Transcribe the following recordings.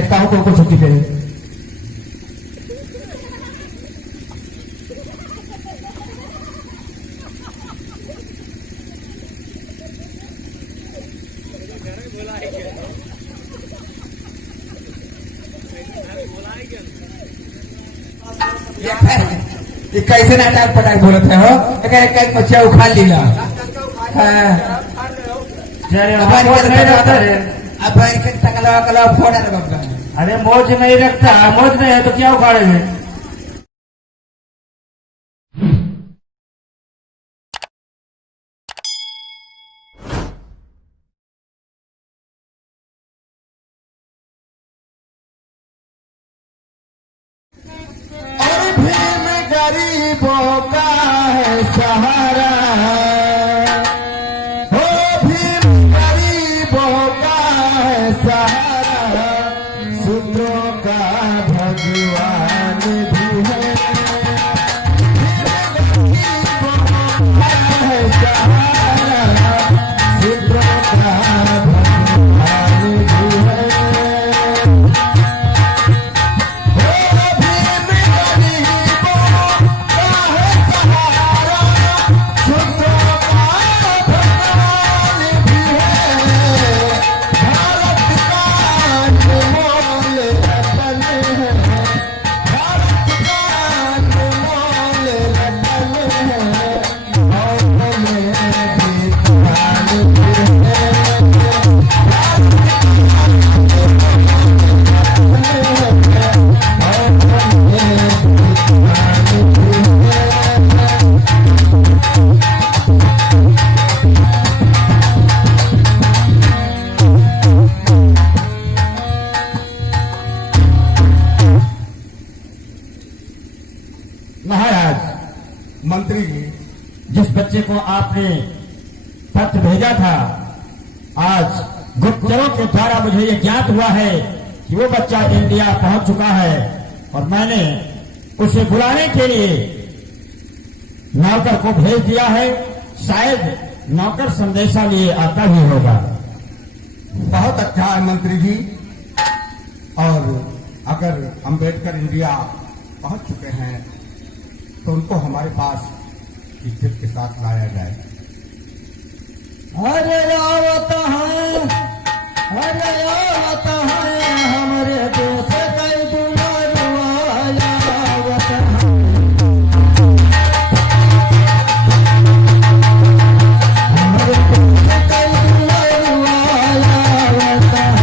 देखता हूँ कौन छुट्टी पे है। ये कैसे नाटक पटाक बोलत है हो? एक बच्चा उखाड़ लिया। अब कला फोड़ है बाबा। अरे मौज नहीं रखता, मौज नहीं है तो क्या उखाड़ेंगे? गरीबों का है सहारा, हो भीम गरीबों का है सहारा, शूद्रों का भगवान भी है। गरीबों का है सहारा, शूद्रों का भगवान भी है। महाराज, मंत्री जी, जिस बच्चे को आपने पत्र भेजा था, आज गुप्तचरों के द्वारा मुझे ये ज्ञात हुआ है कि वो बच्चा इंडिया पहुंच चुका है और मैंने उसे बुलाने के लिए नौकर को भेज दिया है। शायद नौकर संदेशा लिए आता ही होगा। बहुत अच्छा है मंत्री जी। और अगर अम्बेडकर इंडिया पहुंच चुके हैं तो उनको हमारे पास इज्जत के साथ लाया जाए। अरे आवत है, अरे आवत है, हमारे देश कई दुलारुआ आवत है। हमारे देश कई दुलारुआ आवत है।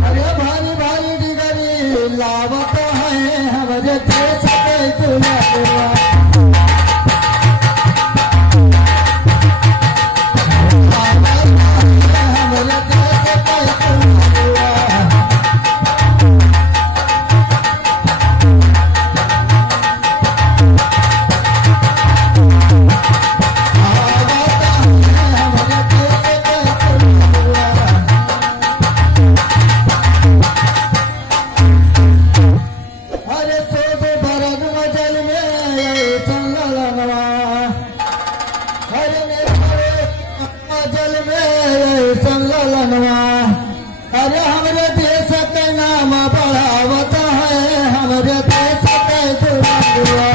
अरे भारी भारी डिगरी लावत है हमारे देश के दुलारुआ। अरे हमारे देश के नाम बढ़ावत है हमारे देश के दुलारुआ।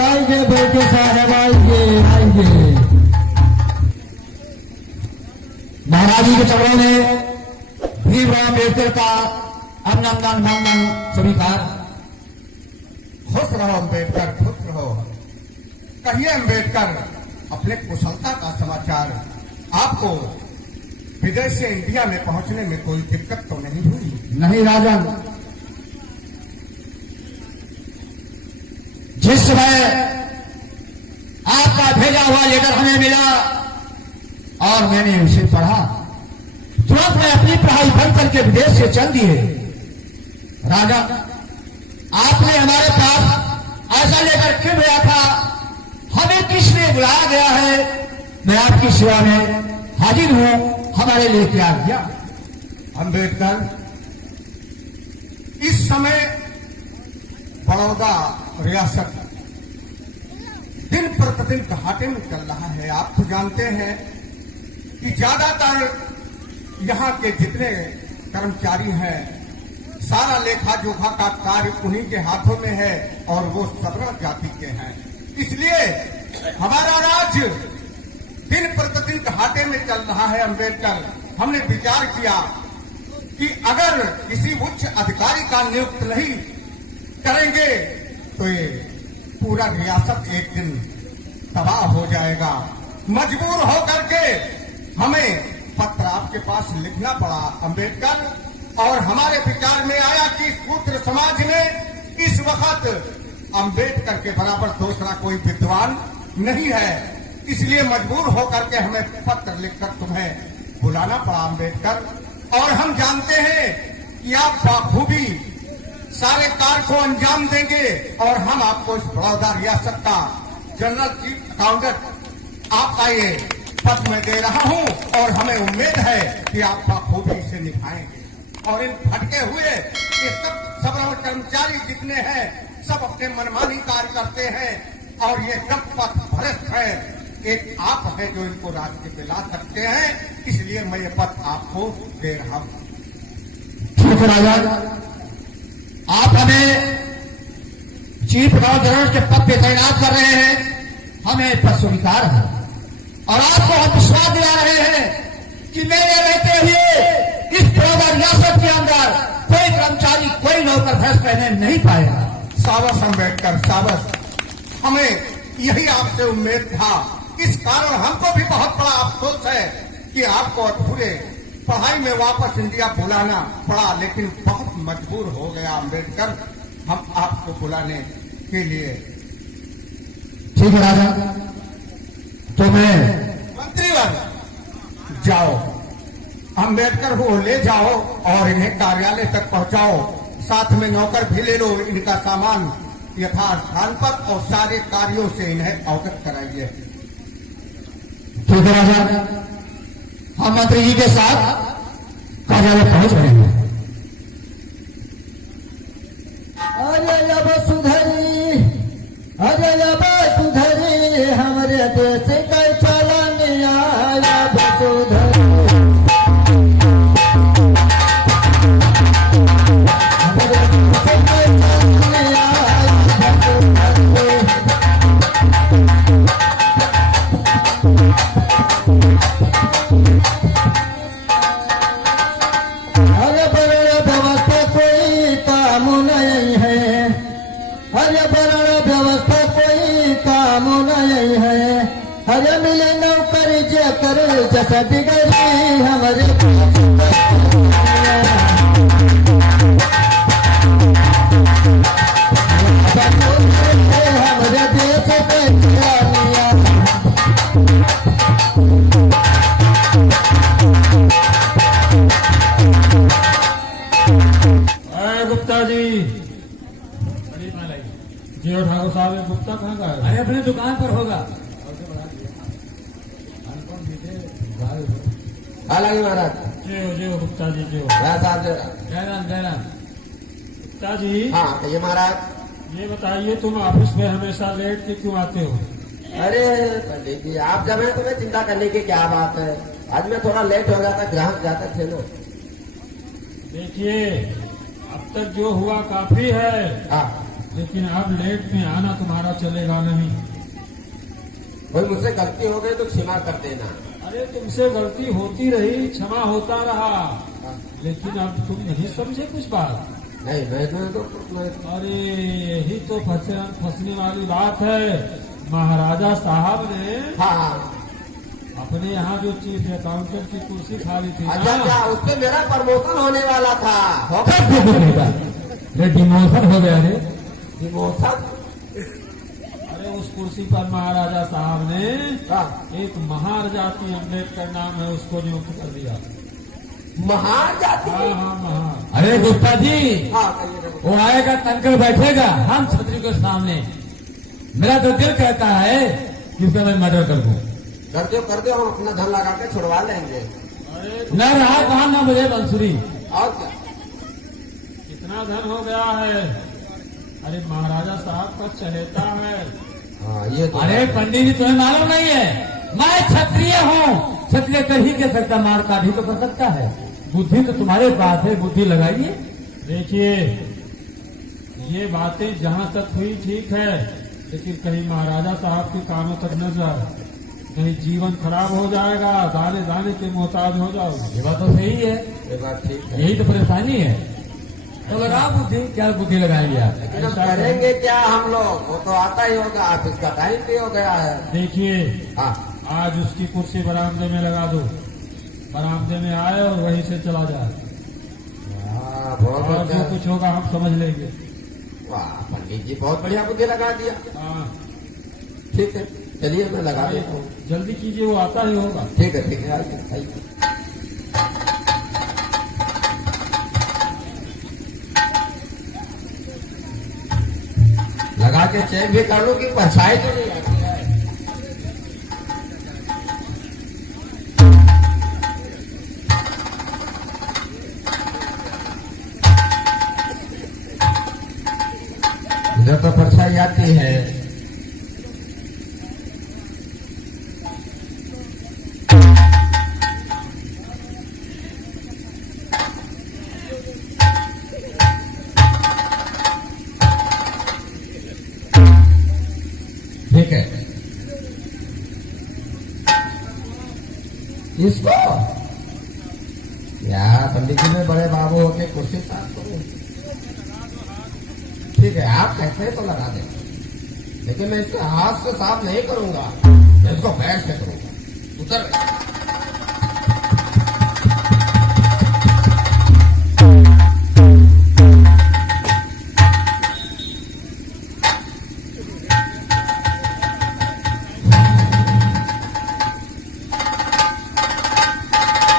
आइए बेटे साहब, आइए। महाराज जी के चरणों में भीमराव अम्बेडकर का अभिनंदन स्वीकार। हो खुश रहो अम्बेडकर, खुश रहो। कहिए अम्बेडकर, अपने कुशलता का समाचार। आपको विदेश से इंडिया में पहुंचने में कोई दिक्कत तो नहीं हुई? नहीं राजन, जिस समय आपका भेजा हुआ लेटर हमें मिला और मैंने उसे पढ़ा, तुरंत मैं अपनी पढ़ाई बंद करके विदेश से चल दिए। राजा, आपने हमारे पास ऐसा लेकर क्यों भेजा था? हमें किस लिए बुलाया गया है? मैं आपकी सेवा में हाजिर हूं, हमारे लिए क्या किया? अम्बेडकर, इस समय बड़ौदा रियासत दिन प्रतिदिन घाटे में चल रहा है। आप तो जानते हैं कि ज्यादातर यहाँ के जितने कर्मचारी हैं, सारा लेखा जोखा का कार्य उन्हीं के हाथों में है और वो सवर्ण जाति के हैं। इसलिए हमारा राज्य दिन प्रतिदिन घाटे में चल रहा है। अम्बेडकर, हमने विचार किया कि अगर किसी उच्च अधिकारी का नियुक्त नहीं करेंगे तो ये पूरा रियासत एक दिन तबाह हो जाएगा। मजबूर होकर के हमें पत्र आपके पास लिखना पड़ा अम्बेडकर, और हमारे विचार में आया कि शूद्र समाज में इस वक्त अम्बेडकर के बराबर दूसरा कोई विद्वान नहीं है। इसलिए मजबूर होकर के हमें पत्र लिखकर तुम्हें बुलाना पड़ा अम्बेडकर। और हम जानते हैं कि आप बखूबी सारे कार्य को अंजाम देंगे और हम आपको इस बड़ौदा रियासत का जनरल चीफ अकाउंटेंट आपका ये पद मैं दे रहा हूं और हमें उम्मीद है कि आप बखूबी इसे निभाएंगे। और इन भटके हुए ये सब सवर्ण कर्मचारी जितने हैं, सब अपने मनमानी कार्य करते हैं और ये सब पथ भ्रष्ट है। एक आप है जो इनको रास्ते पे ला सकते हैं, इसलिए मैं ये पद आपको दे रहा हूं। ठीक है राजा, आप हमें चीफ गवर्नर के पद पे तैनात कर रहे हैं, हमें पद स्वीकार है और आपको हम विश्वास दिला रहे हैं कि मेरे रहते हुए इस बड़ौदा रियासत के अंदर कोई कर्मचारी, कोई नौकर भ्रष्ट रहने नहीं पाएगा। सावस अम्बेडकर, सावस। हमें यही आपसे उम्मीद था। इस कारण हमको भी बहुत बड़ा अफसोस है कि आपको अधूरे पढ़ाई में वापस इंडिया बुलाना पड़ा, लेकिन बहुत मजबूर हो गया अम्बेडकर हम आपको बुलाने के लिए। ठीक है राजा, तो मैं मंत्रीवर जाओ, अम्बेडकर को ले जाओ और इन्हें कार्यालय तक पहुंचाओ। साथ में नौकर भी ले लो, इनका सामान यथास्थान पर और सारे कार्यों से इन्हें अवगत कराइए। ठीक है राजा, हम मंत्री जी के साथ कार्यालय पहुंच रहे हैं। अरे वसुधरी, अरे वसुधरी, हमरे देश के चलन आया वसुधरी। हरे मिले नौकरी जे करे जैसा बिगड़ी हमारे हमारे देश पे गुप्ता जी, जियो ठाकुर साहब, ये गुप्ता कहाँ का है? अरे अपने दुकान पर होगा। हालांकि महाराज जियो जियो गुप्ता जी, जियो। साहब जयराम जयराम। गुप्ता जी, हाँ कहिए महाराज। ये बताइए, तुम ऑफिस में हमेशा लेट के क्यों आते हो? अरे पंडित जी, आप जब हैं तुम्हें चिंता करने की क्या बात है। आज मैं थोड़ा लेट हो जाता, ग्राहक जाते थे लोग। देखिए, अब तक जो हुआ काफी है, हाँ, लेकिन अब लेट में आना तुम्हारा चलेगा नहीं। कोई मुझसे गलती हो गई तो क्षमा कर देना। अरे तुमसे गलती होती रही, क्षमा होता रहा, लेकिन अब तुम नहीं समझे कुछ बात। नहीं मैं तो नहीं। अरे यही तो फंसने वाली बात है। महाराजा साहब ने हाँ अपने यहाँ जो चीफ अकाउंटेंट की कुर्सी खाली थी अच्छा ना, क्या उस पे मेरा प्रमोशन होने वाला था? डिमोशन हो गया रे। डिमोशन? अरे उस कुर्सी पर महाराजा साहब ने हाँ, एक महार जाति अम्बेडकर नाम है उसको नियुक्त कर दिया। महान जाति? हाँ हाँ महार। अरे गुप्ता जी, हाँ कहिए देखो। वो आएगा तनकर बैठेगा हम छतरी के सामने। मेरा तो दिल कहता है कि उसका मैं मर्डर कर दूं। कर दो हम अपना धन लगा के छुड़वा लेंगे। अरे न रहा वहां न मुझे बंसुरी। और क्या? कितना धन हो गया है। अरे महाराजा साहब का चहेता है। हाँ ये तो अरे पंडित जी तुम्हें मालूम नहीं है, मैं क्षत्रिय हूँ। क्षत्रिय कर ही कह सकता, मार काट ही तो कर सकता है। बुद्धि तो तुम्हारे पास है, बुद्धि लगाइए। देखिए ये बातें जहाँ तक हुई ठीक है, लेकिन कहीं महाराजा साहब के कानों तक न जाए, कहीं जीवन खराब हो जाएगा, दाने दाने के मोहताज हो जाओगे। ये बात तो सही है, ये बात ठीक है। यही तो परेशानी है। तो लगा बुद्धि, क्या बुद्धि लगाएंगे आप? लेकिन हम करेंगे क्या हम लोग? वो तो आता ही होगा, ऑफिस का टाइम भी हो गया है। देखिए हाँ आज उसकी कुर्सी बरामदे में लगा दो, बरामदे में आए और वहीं से चला जाए, हाँ, बहुत और जो बढ़िया। कुछ होगा हम समझ लेंगे। वाह पंडित जी बहुत बढ़िया बुद्धि लगा दिया। हाँ ठीक है चलिए मैं लगा देता हूँ। जल्दी कीजिए, वो आता ही होगा। ठीक है आइए आइए। लगा के चेक भी कर लो कि पहचाई तो नहीं आती है। इधर तो परछाई आती है। ठीक है इसको यार पंडित जी में बड़े बाबू होके कुर्सी साफ करो। ठीक है आप कहते हैं तो लगा दें, लेकिन मैं इसको हाथ से साफ नहीं करूंगा, मैं इसको पैर से करूंगा। उतर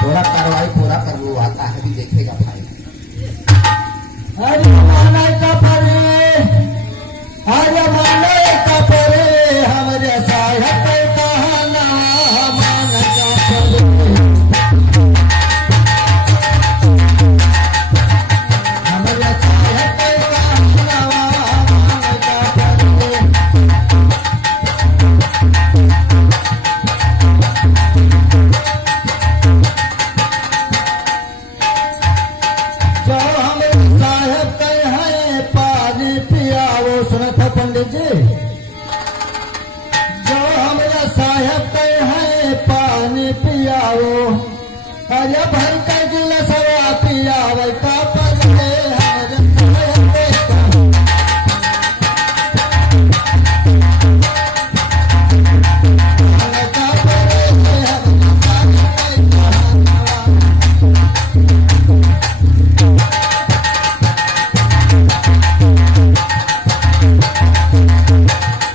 थोड़ा कार्रवाई पूरा कर लो, आता है भी देखेगा भाई। अरे माना का परे, अरे माना का परे, हमारे साहब कहना माना का परे, हमारे साहब कहना माना का परे। जो हमारे साहब कहे पानी पियाओ, सुनत हो पंडित जी? जो हमारे साहब कहे पानी पियाओ, अरे भर कर गिलासवा पियावे का परे, हमारे साहब कहना का परे, हमारे साहब कहना।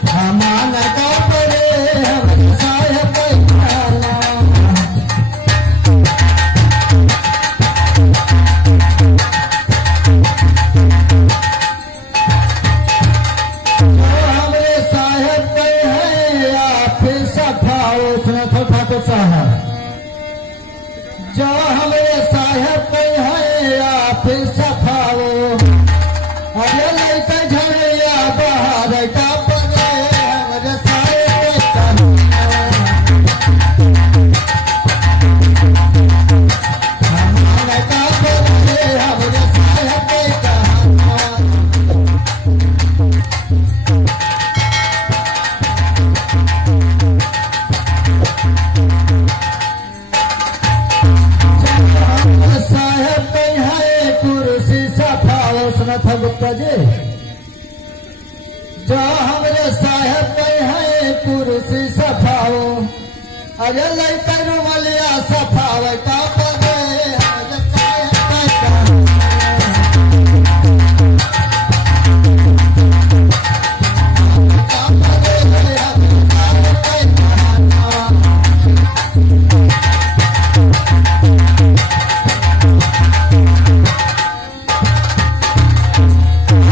हमारा का परे, हमारे साहब कहना। बजे जो हमरे साहब पे है कुर्सी सफाओ अरे लैतर रुमलिया सफावे का पगे अरे साहब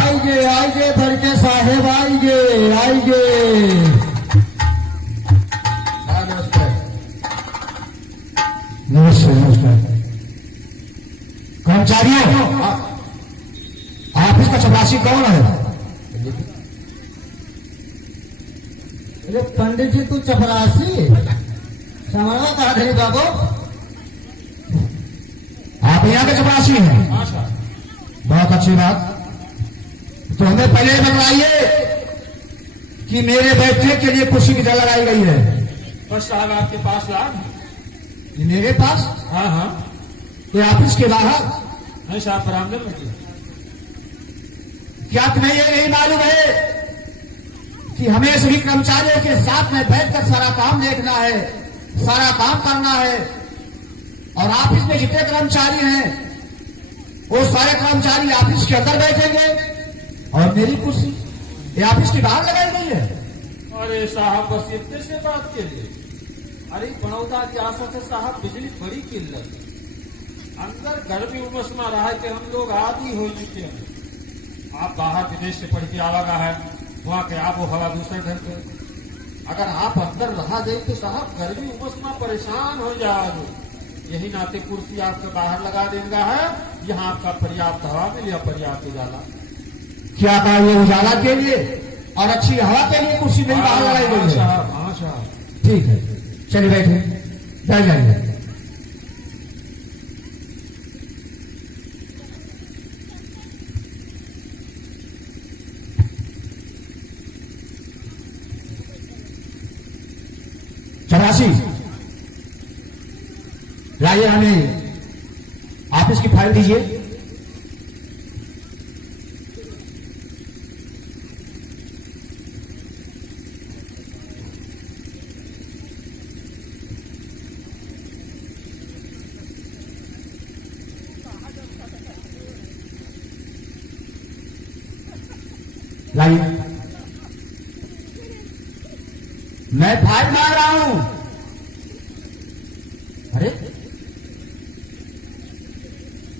आइए भर के साहेब आइए आइए। नमस्ते नमस्कार कर्मचारियों, ऑफिस का चपरासी कौन है? अरे पंडित जी तू चपरासी समझा कहा थे बाबू? आप यहाँ के चपरासी हैं? हाँ साहब। बहुत अच्छी बात। तो हमें पहले बताइए कि मेरे बैठने के लिए कुर्सी की जगह लगाई गई है। बस साहब आपके पास लाभ। ये मेरे पास? हाँ हाँ। ये ऑफिस के बाहर? नहीं साहब, बरामदे में की। क्या तुम्हें ये नहीं मालूम है कि हमें सभी कर्मचारियों के साथ में बैठकर सारा काम देखना है, सारा काम करना है, और ऑफिस में जितने कर्मचारी हैं वो सारे कर्मचारी ऑफिस के अंदर बैठेंगे और मेरी कुर्सी ये ऑफिस के बाहर लगाई गई है। अरे साहब बस इतने से बात के लिए। अरे बनौदा की आशा से साहब बिजली बड़ी किल्लत है। अंदर गर्मी उमस में रहा कि हम लोग आदि हो चुके हैं। आप बाहर विदेश से पढ़ के आवागा है, वहाँ के आबो हवा दूसरे ढंग के। अगर आप अंदर रहा दे तो साहब गर्मी उमस में परेशान हो जाओगे। यही नाते कुर्सी आपके बाहर लगा देगा है, यहाँ आपका पर्याप्त हवा मिले या पर्याप्त उजाला। क्या कहा? ये उजाला के लिए और अच्छी हवा के लिए कुर्सी मेरी बाहर लगाई गई है। हाँ साहब। ठीक है, चलिए बैठिए, बैठ जाइए। चपरासी लाइए, हमें ऑफिस की फाइल दीजिए। लाइए, मैं फाइल मांग रहा हूं। अरे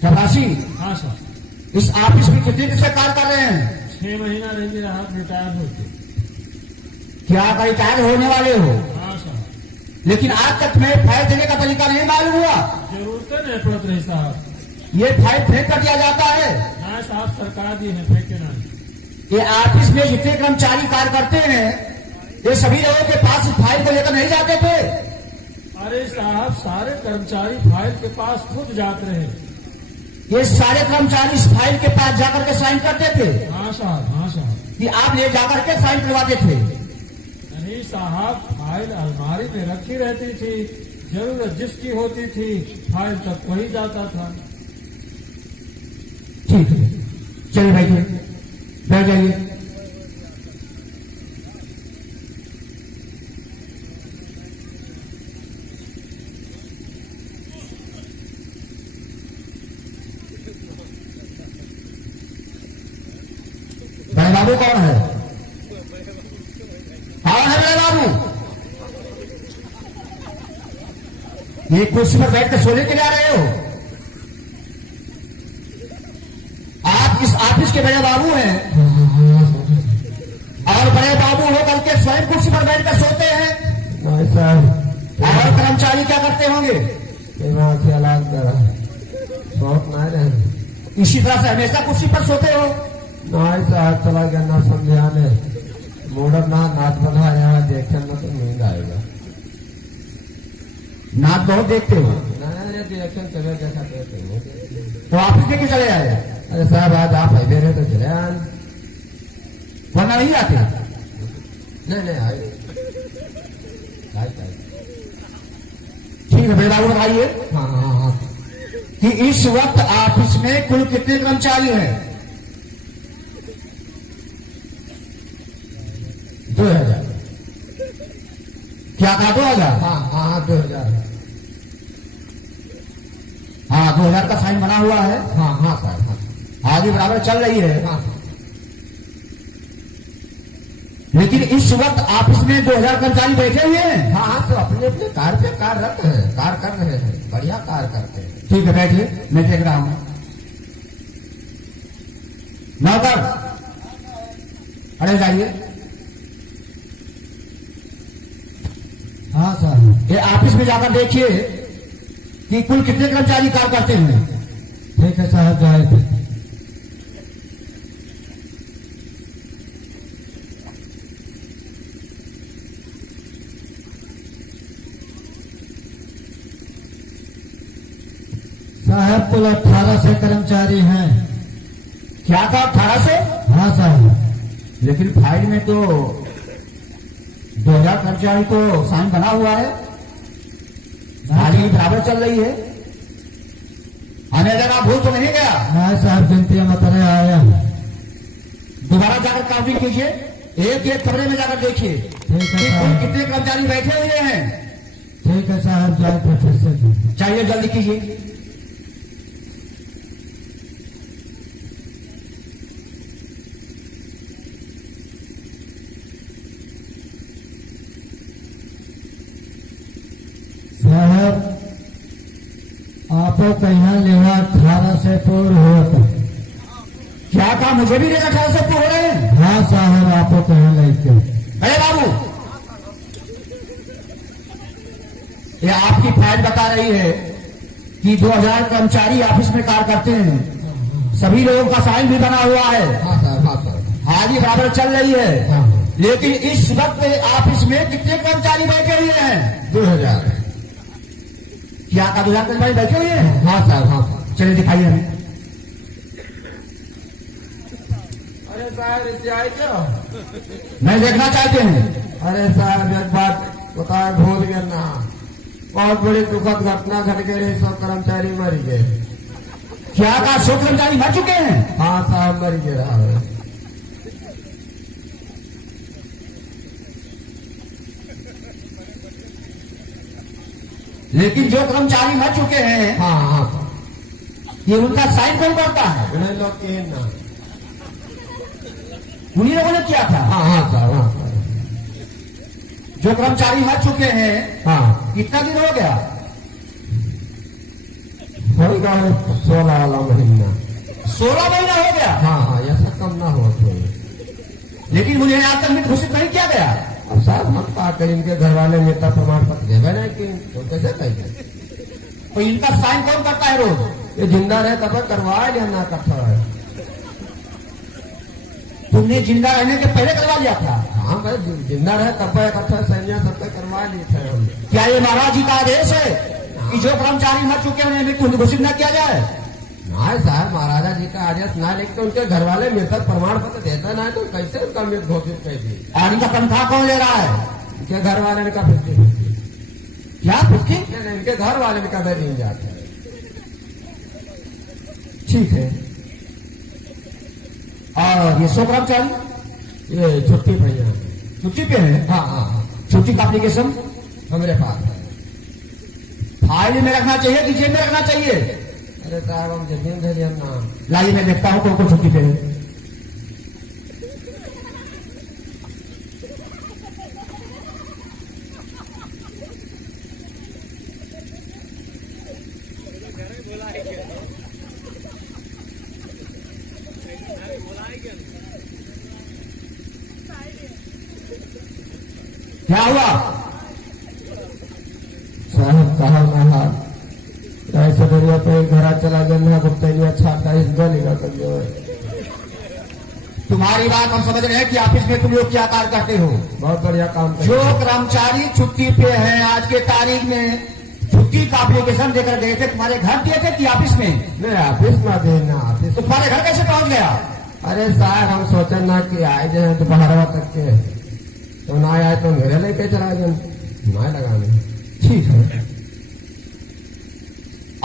चपरासी, हाँ साहब। इस ऑफिस में कितने दिन से कार्य कर रहे हैं? 6 महीना रहेंगे, आप रिटायर होते। क्या आप रिटायर होने वाले हो? हाँ साहब। लेकिन आज तक तुम्हें फाइल देने का तरीका नहीं मालूम हुआ। जरूरतें नहीं पड़त रही साहब। ये फाइल फेंक कर दिया जाता है। ना साहब, सरकार दी है, फेंके ना। ये ऑफिस में जितने कर्मचारी कार्य करते हैं ये सभी लोगों के पास इस फाइल को लेकर नहीं जाते थे। अरे साहब, सारे कर्मचारी फाइल के पास खुद जाते रहे। ये सारे कर्मचारी इस फाइल के पास जाकर के साइन करते थे हाँ साहब। हाँ साहब। कि आप ले जाकर के साइन करवाते थे। नहीं साहब, फाइल अलमारी में रखी रहती थी, जरूरत जिसकी होती थी फाइल तक वही जाता था। ठीक है, चलिए बैठिए, बैठ जाइए। बड़े बाबू कौन है? कौन है बड़े बाबू? ये कुर्सी पर बैठ कर सोने के लिए आ रहे हो? आप इस ऑफिस के बड़े बाबू हैं और बड़े बाबू हो करके स्वयं कुर्सी पर बैठकर सोते हैं। नहीं साहब, और कर्मचारी क्या करते होंगे? बहुत नहीं रहे। इसी तरह से हमेशा कुर्सी पर सोते हो? नहीं साहब, चला गया ना समझाने। मोड़र ना नाच बना यहाँ देखने में तो नींद आएगा। नाच बहुत देखते हो? नहीं देखने चले जैसा कहते हैं। तो ऑफिस में क्यों चले आए? अरे साहब, आज आप आए रहे तो चले आए, वरना नहीं आते? नहीं आए। ठीक है, बड़े बाबू बताइए हाँ। कि इस वक्त ऑफिस में कुल कितने कर्मचारी हैं? 2000। क्या कहा 2000? हाँ हाँ हाँ 2000। हाँ 2000 का साइन बना हुआ है। हाँ हाँ साहब हाँ। आगे बराबर चल रही है। हाँ लेकिन इस वक्त ऑफिस में 2000 कर्मचारी बैठे हुए हैं। हाँ हाँ, तो अपने अपने कार्य पे कार्यरत हैं, कार्य कर रहे हैं, बढ़िया कार्य करते हैं। ठीक है बैठिए, मैं देख रहा हूं। नौकर अरे जाइए। हाँ साहब। ये ऑफिस में जाकर देखिए कि कुल कितने कर्मचारी कार्य करते हैं। ठीक है साहब, जाए। साहब कुल 1800 कर्मचारी हैं। क्या था 1800? हाँ साहब। लेकिन फाइल में तो 2000 कर्मचारी तो साइन बना हुआ है। गाड़ी बराबर चल रही है। आने जगह भूल तो नहीं गया? हाँ साहब, गिनती मतरे आया। दोबारा जाकर काउंटिंग कीजिए, एक एक कमरे में जाकर देखिए ठीक है कि कुल साहब। कितने कर्मचारी बैठे हुए हैं। ठीक है साहब, जाए फिर से। चाहिए जल्दी कीजिए। साहब आपको कहीं लेवा 1800 पूर्ण होता। क्या कहा? मुझे भी लेकर 1800 हो रहे हैं। हाँ साहब, आपको कहीं लेके। अरे बाबू, ये आपकी फाइल बता रही है कि 2000 कर्मचारी ऑफिस में कार्य करते हैं। सभी लोगों का साइन भी बना हुआ है। हाँ साहब हाँ साहब। हाजिरी बराबर चल रही है। हाँ लेकिन इस वक्त ऑफिस में कितने कर्मचारी बैठे हुए हैं? 2000। क्या का 2000 कर्मचारी बैठे हुए हैं? हाँ साहब हाँ। चलिए दिखाइए हमें। अरे साहब इससे आए क्या? मैं देखना चाहते हैं। अरे साहब एक बात बताए भूल गए ना, बहुत बड़ी दुखद घटना घट गई। 100 कर्मचारी मर गए। क्या का 100 कर्मचारी मर चुके हैं? हाँ साहब मर गए रहा है। लेकिन जो कर्मचारी मर चुके हैं, हाँ हाँ ये उनका साइन कौन करता है? उन्हें लोग के ना। उन्हीं लोगों ने किया था। हाँ हाँ साहब हाँ साहब। जो कर्मचारी मर चुके हैं, हाँ कितना दिन हो गया? हो गया 16 वाला महीना। 16 महीना हो गया। हाँ हाँ ऐसा कम ना हो तो। लेकिन मुझे आज तक में घोषित नहीं किया गया। अब साहब हम कहा करें, इनके घर वाले मृत्यु प्रमाण पत्र देवे नहीं कि तो कैसे कहेंगे? तो इनका साइन कौन करता है रोज? ये जिंदा रहे तब करवा लिया ना करता है। तुमने जिंदा रहने के पहले करवा लिया था? हाँ भाई जिंदा रहे तब इकट्ठा सैन्य सबसे करवा लिए थे हम। क्या ये महाराज जी का आदेश है कि जो कर्मचारी मर चुके हैं उन्हें मृत्यु घोषित न किया जाए? नहीं साहब, महाराजा जी का आदेश ना लिख के उनके घर वाले मृतक प्रमाण पत्र देता ना तो कैसे उनका मृत घोषित कर दी? और इनका तनख्वाह कौन ले रहा है? उनके घर वाले ने कहा 50-50। क्या 50? इनके घर वाले ने कहा नहीं जाते। ठीक है। और ये 100 कर्मचारी ये छुट्टी भैया छुट्टी पे है? हाँ हाँ हाँ छुट्टी का एप्लीकेशन हमारे पास है। फाइल में रखना चाहिए कि जेब में रखना चाहिए? अरे साहब हम जमीन भेजे ना। लाइए मैं देखता हूं कौन कौन छुट्टी पे है। क्या हुआ? साहब कहा ना ऐसे बढ़िया पे घर चला गया ना गुप्ता नहीं अच्छा था इस गली का कर जो है। तुम्हारी बात हम समझ रहे हैं कि ऑफिस में तुम लोग क्या कार्य करते हो। बहुत बढ़िया काम कर। जो कर्मचारी छुट्टी पे हैं आज के तारीख में, छुट्टी का एप्लीकेशन देकर गए थे, तुम्हारे घर दिए थे कि ऑफिस में? नहीं ऑफिस में देना ऑफिस। तो तुम्हारे घर कैसे पहुंच गया? अरे साहब हम सोचे ना कि आए जाए दोपहर तक के, तो ना आए तो मेरे लेके चला गए ना लगाने। ठीक है।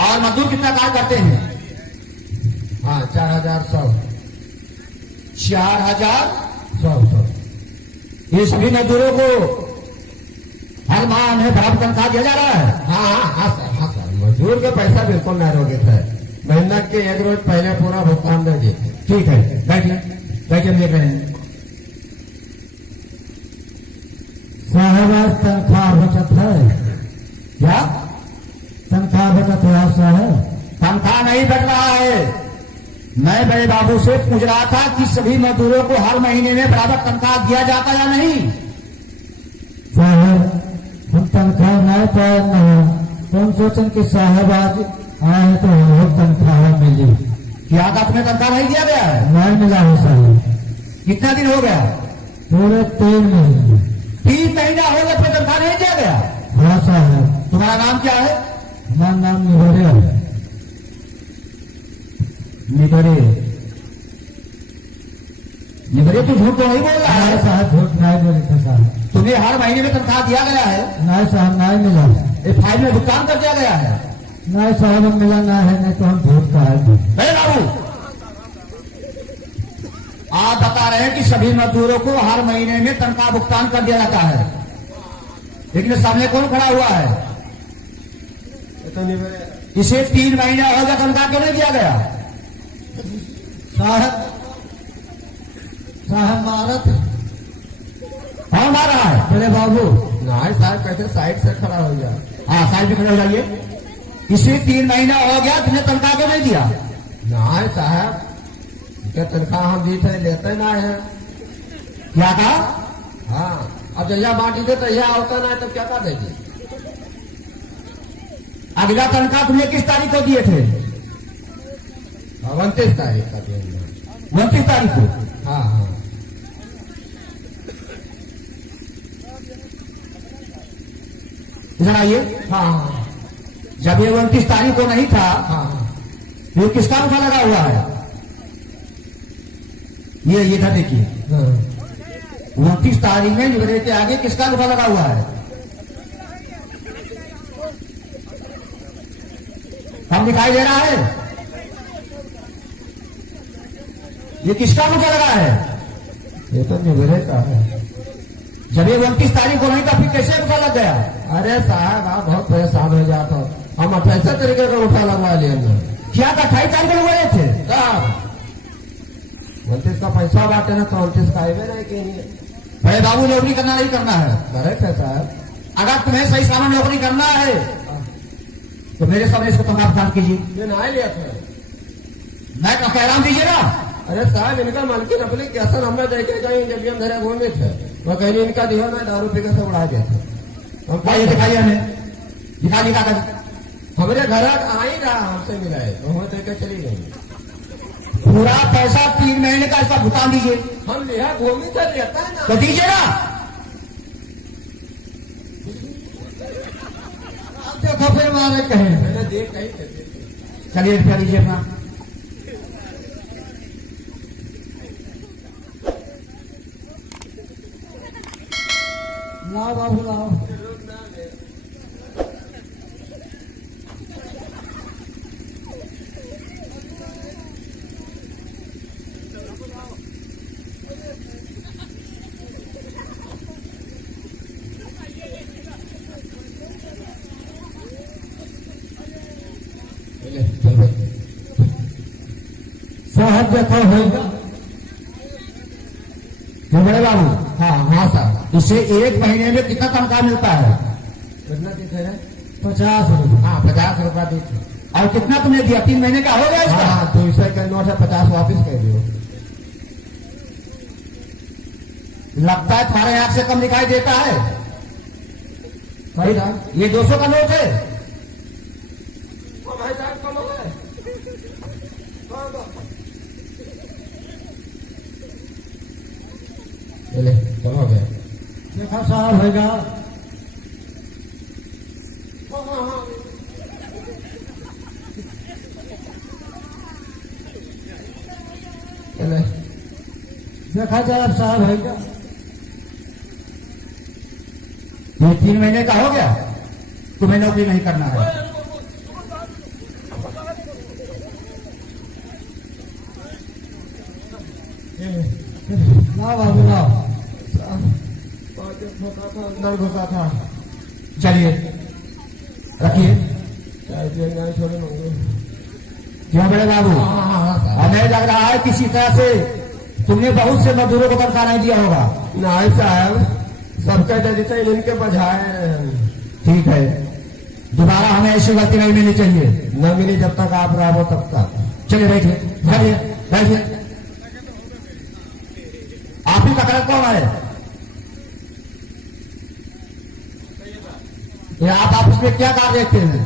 और मजदूर कितना कार्य करते हैं? हाँ 4100। 4000। 100 ये सभी मजदूरों को हर माह उन्हें बराबर तनख्वाह दिया जा रहा है? हाँ सर। मजदूर का पैसा बिल्कुल ना रोकित है। महीना के एक रोज पहले पूरा भुगतान दे दी। ठीक है, बैठिए बैठिए, हम देख रहे हैं। साहब आज तनख्वाह बचत है क्या तनख्वाह बचत हुआ साहब? तनख्वाह नहीं बढ़ रहा है। मैं बड़े बाबू से पूछ रहा था कि सभी मजदूरों को हर महीने में बराबर तनख्वाह दिया जाता या नहीं? साहब हम तनख्वाह नहीं पाए नहीं तो हम सोचें कि साहब आज आए तो हम तनख्वाह मिली। क्या का तुम्हें तनख्वाह नहीं दिया गया है? नहीं मिला है साहब। कितना दिन हो गया? पूरे 3 महीने। 3 महीना हो गया, फिर तनख्वाह नहीं दिया गया? हाँ साहब। तुम्हारा नाम क्या है? हमारा नाम निभरे है। निबरे। निबरे तो झूठ तो नहीं बोल रहा नहीं है। साहब झूठ नहीं बोले थे साहब। तुम्हें हर महीने में तनख्वाह दिया गया है? नहीं साहब नहीं मिला। ये फाइल में भुगतान कर दिया गया है? नहीं साहब हम मिला नहीं है, नहीं तो हम झूठ कहा है। अरे बाबू, आप बता रहे हैं कि सभी मजदूरों को हर महीने में तनख्वाह भुगतान कर दिया जाता है, लेकिन सामने कौन खड़ा हुआ है? तो नहीं मेरे इसे 3 महीना हो गया, तनख्वाह क्यों नहीं दिया गया? साहब मारत कौन मार रहा है? बड़े बाबू। नहीं साहब, कैसे साइड से खड़ा हो गया? हाँ, साइड पे खड़े हो जाइए। इसे 3 महीना हो गया, तुमने तनख्वाह क्यों नहीं दिया? नहीं साहब, क्या तनख्वाह हम दी थे, लेते ना है। क्या कहा? हाँ, अब जहिया बांटी दे तो यह होता ना है तो क्या कर देगी? अगला तनख्वाह तुमने किस तारीख को दिए थे? 29 तारीख का दिन। 29 तारीख को। हाँ। इधर आइए। हाँ। जब ये 29 तारीख को नहीं था, हाँ। ये किसका अंगूठा लगा हुआ है? ये इधर देखिए, 29 तारीख में निबरे के आगे किसका अंगूठा लगा हुआ है? हम दिखाई दे रहा है? ये किसका अंगूठा लगा है? ये तो निबरे का है। जब ये 29 तारीख को नहीं था, फिर कैसे अंगूठा लग गया? अरे साहब, आप बहुत परेशान हो जाते हो। हम 28 तरीके का उठा लगवा लिए हमने। क्या था? 28 तारीख को लगवाए थे? साहब 29 का पैसा बांटे ना, तो 29 का आए नहीं के लिए। बड़े बाबू, नौकरी करना नहीं करना है? करेक्ट है साहब। अगर तुम्हें सही सामान नौकरी करना है तो मेरे सामने इसको तनख्वाह भुगतान कीजिए। ये नहीं लिया थे। मैं कह रहा हूं दीजिए ना। अरे साहब, इनका मालकिन अपने कैसा हमने देखे कहीं जब भी हम धरे घूमे थे, वो कहीं इनका दिया ना, दारू पी के सब उड़ा दिया था। हम आइए, दिखाइए हमें, दिखा कर। हमारे घर आ ही रहा, हमसे मिला है तो हम देकर चली गई। पूरा पैसा 3 महीने का इसका भुगतान दीजिए। हम लिया भूमि से लेता है ना। तो दीजिए ना। अब देखो फिर मारे कहे। मैंने देख कहीं थे। चलिए, रुपया दीजिए अपना। लाओ बाबू लाओ। साहब देखो होगा। बड़े बाबू, हाँ साहब। इसे 1 महीने में कितना तनख्वाह मिलता है? कितना दिखे रहे? 50 रुपये। हाँ, 50 रुपया दी थी। और कितना तुमने दिया? 3 महीने का हो गया इसका? हाँ, 200 का नोट है, 50 वापिस कर दियो। लगता है तुम्हारे आंख से कम दिखाई देता है। भाई साहब, ये 200 का नोट है। भाई साहब कम हो गए। चले, कम हो गए। देखा साहब होगा। चले, देखा जाए साहब होगा। ये 3 महीने का हो गया, तुम्हें नौकरी नहीं करना है। लाओ बाबू लाओ। अंदर घुसा था। चलिए रखिए। चाय पिएंगे नहीं थोड़ी मंगू। क्यों बड़े बाबू, हमें लग रहा है किसी तरह से तुमने बहुत से मजदूरों को तनख्वाह नहीं दिया होगा। नहीं साहब, सबके दे देते इनके बजाय। ठीक है, दोबारा हमें ऐसी गलती नहीं मिलनी चाहिए। न मिली जब तक आप रहो तब तक। चलिए बैठिए, बैठिए बैठिए। आप ही का कलर कौन है? ये आप इसमें क्या कार्य देखते हैं?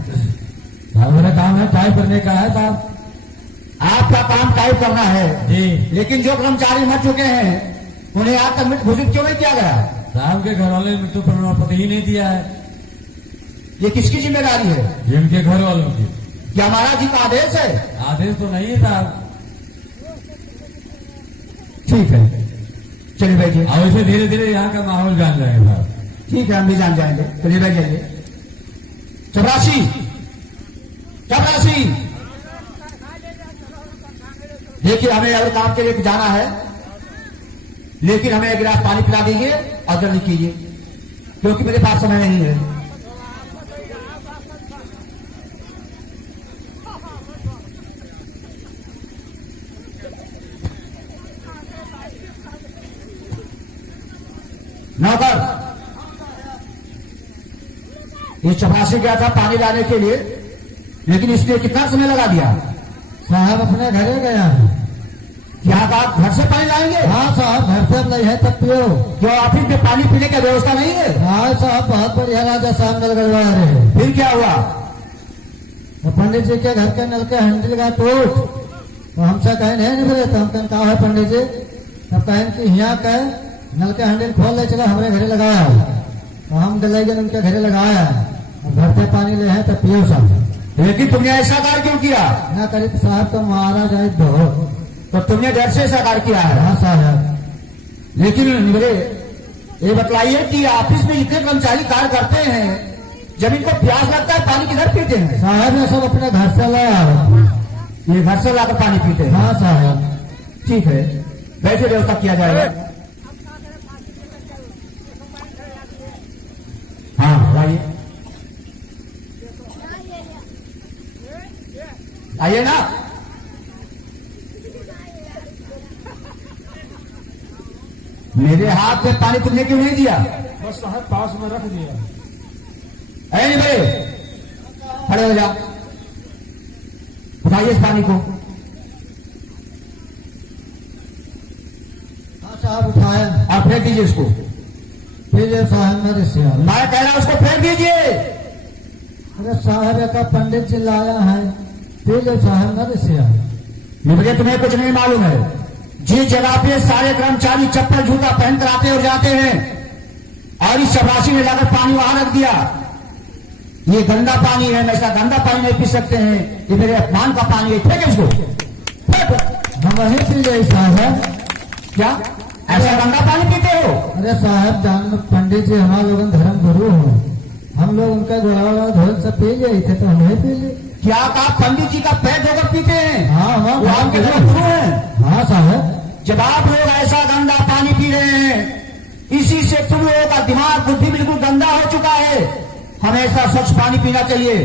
हमारा काम है टाइप करने का है साहब। आपका काम टाइप करना है जी लेकिन जो कर्मचारी मर चुके हैं उन्हें आज तक मृत घोषित क्यों नहीं किया गया? साहब के घर वाले ने मृत्यु प्रमाण पत्र ही नहीं दिया है। ये किसकी जिम्मेदारी है? जिनके घर वालों की। क्या महाराज जी का आदेश है? आदेश तो नहीं है साहब। ठीक है, चलिए बैठिए। और इसे धीरे धीरे यहाँ का माहौल जान रहे हैं साहब। ठीक है, हम भी जान जाएंगे। चलिए बैठ जाइए। चपरासी, चपरासी, देखिए हमें अगर काम के लिए जाना है लेकिन हमें एक गिलास पानी पिला दीजिए और जल्दी कीजिए क्योंकि मेरे पास समय नहीं है। नौकर, ये चपरासी गया था पानी लाने के लिए लेकिन इसने कितना समय लगा दिया? साहब अपने घरे गया। क्या आप घर से पानी लाएंगे? हाँ साहब, घर से नहीं है तब पियो। क्यों ऑफिस में पानी पीने की व्यवस्था नहीं है? हाँ साहब, बहुत बढ़िया राजा साहब नल गड़वा रहे हैं। फिर क्या हुआ? तो पंडित जी के घर के नल के हैंडल का टूट तो हमसे कहे नहीं बोले तो हम कहें कहा है पंडित जी? तब कहें कि यहाँ कहे नल के हैंडल खोल ले चला हमारे घरे लगाया। तो हम गले गए उनके घरे लगाया। घर से पानी ले है तो पियो साहब। लेकिन तुमने ऐसा कार्य क्यों किया? ना करीब साहब तो महाराज आए दो। तो तुमने डर से ऐसा कार्य किया है? हाँ साहब। लेकिन मेरे ये बतलाइए कि ऑफिस में जितने कर्मचारी कार्य करते हैं जब इनको प्यास लगता है पानी किधर पीते हैं? साहब ये सब अपने घर से लाया। ये घर से लाकर पानी पीते हैं? हाँ साहब। ठीक है, बैठे व्यवस्था किया जाएगा। हाँ लाइए, आइए ना। मेरे हाथ में पानी तुमने क्यों नहीं दिया? बस साहब पास में रख दिया। है नहीं भाई, खड़े हो जा, उठाइए इस पानी को। हाँ साहब उठाया। और फेंक दीजिए इसको। पीजिए साहब मेरे से। मैं कह रहा हूं उसको फेंक दीजिए। अरे साहब का पंडित जी लाया है। पीजिए साहब मेरे से। मुझे तुम्हें कुछ नहीं मालूम है। जिस जगह पे सारे कर्मचारी चप्पल जूता पहन कर आते और जाते हैं और इस चपरासी ने जाकर पानी वहां रख दिया। ये गंदा पानी है, ऐसा गंदा पानी नहीं पी सकते हैं। ये मेरे अपमान का पानी है, फेंके इसको, फेंक। हम वहीं पी जाए साहब। क्या ऐसा गंदा पानी पीते हो? अरे साहब जान पंडित जी हमारे लोग धर्म गुरु हो। हम लोग उनका गोला धोल से पी गए थे तो हमें पी लिए। क्या आप पंडित जी का पैर धोकर पीते हैं? हाँ हाँ वो आपके धर्म गुरु हैं। हाँ साहब। जब आप लोग ऐसा गंदा पानी पी रहे हैं इसी से तुम लोगों का दिमाग बुद्धि बिल्कुल गंदा हो चुका है। हमेशा स्वच्छ पानी पीना चाहिए,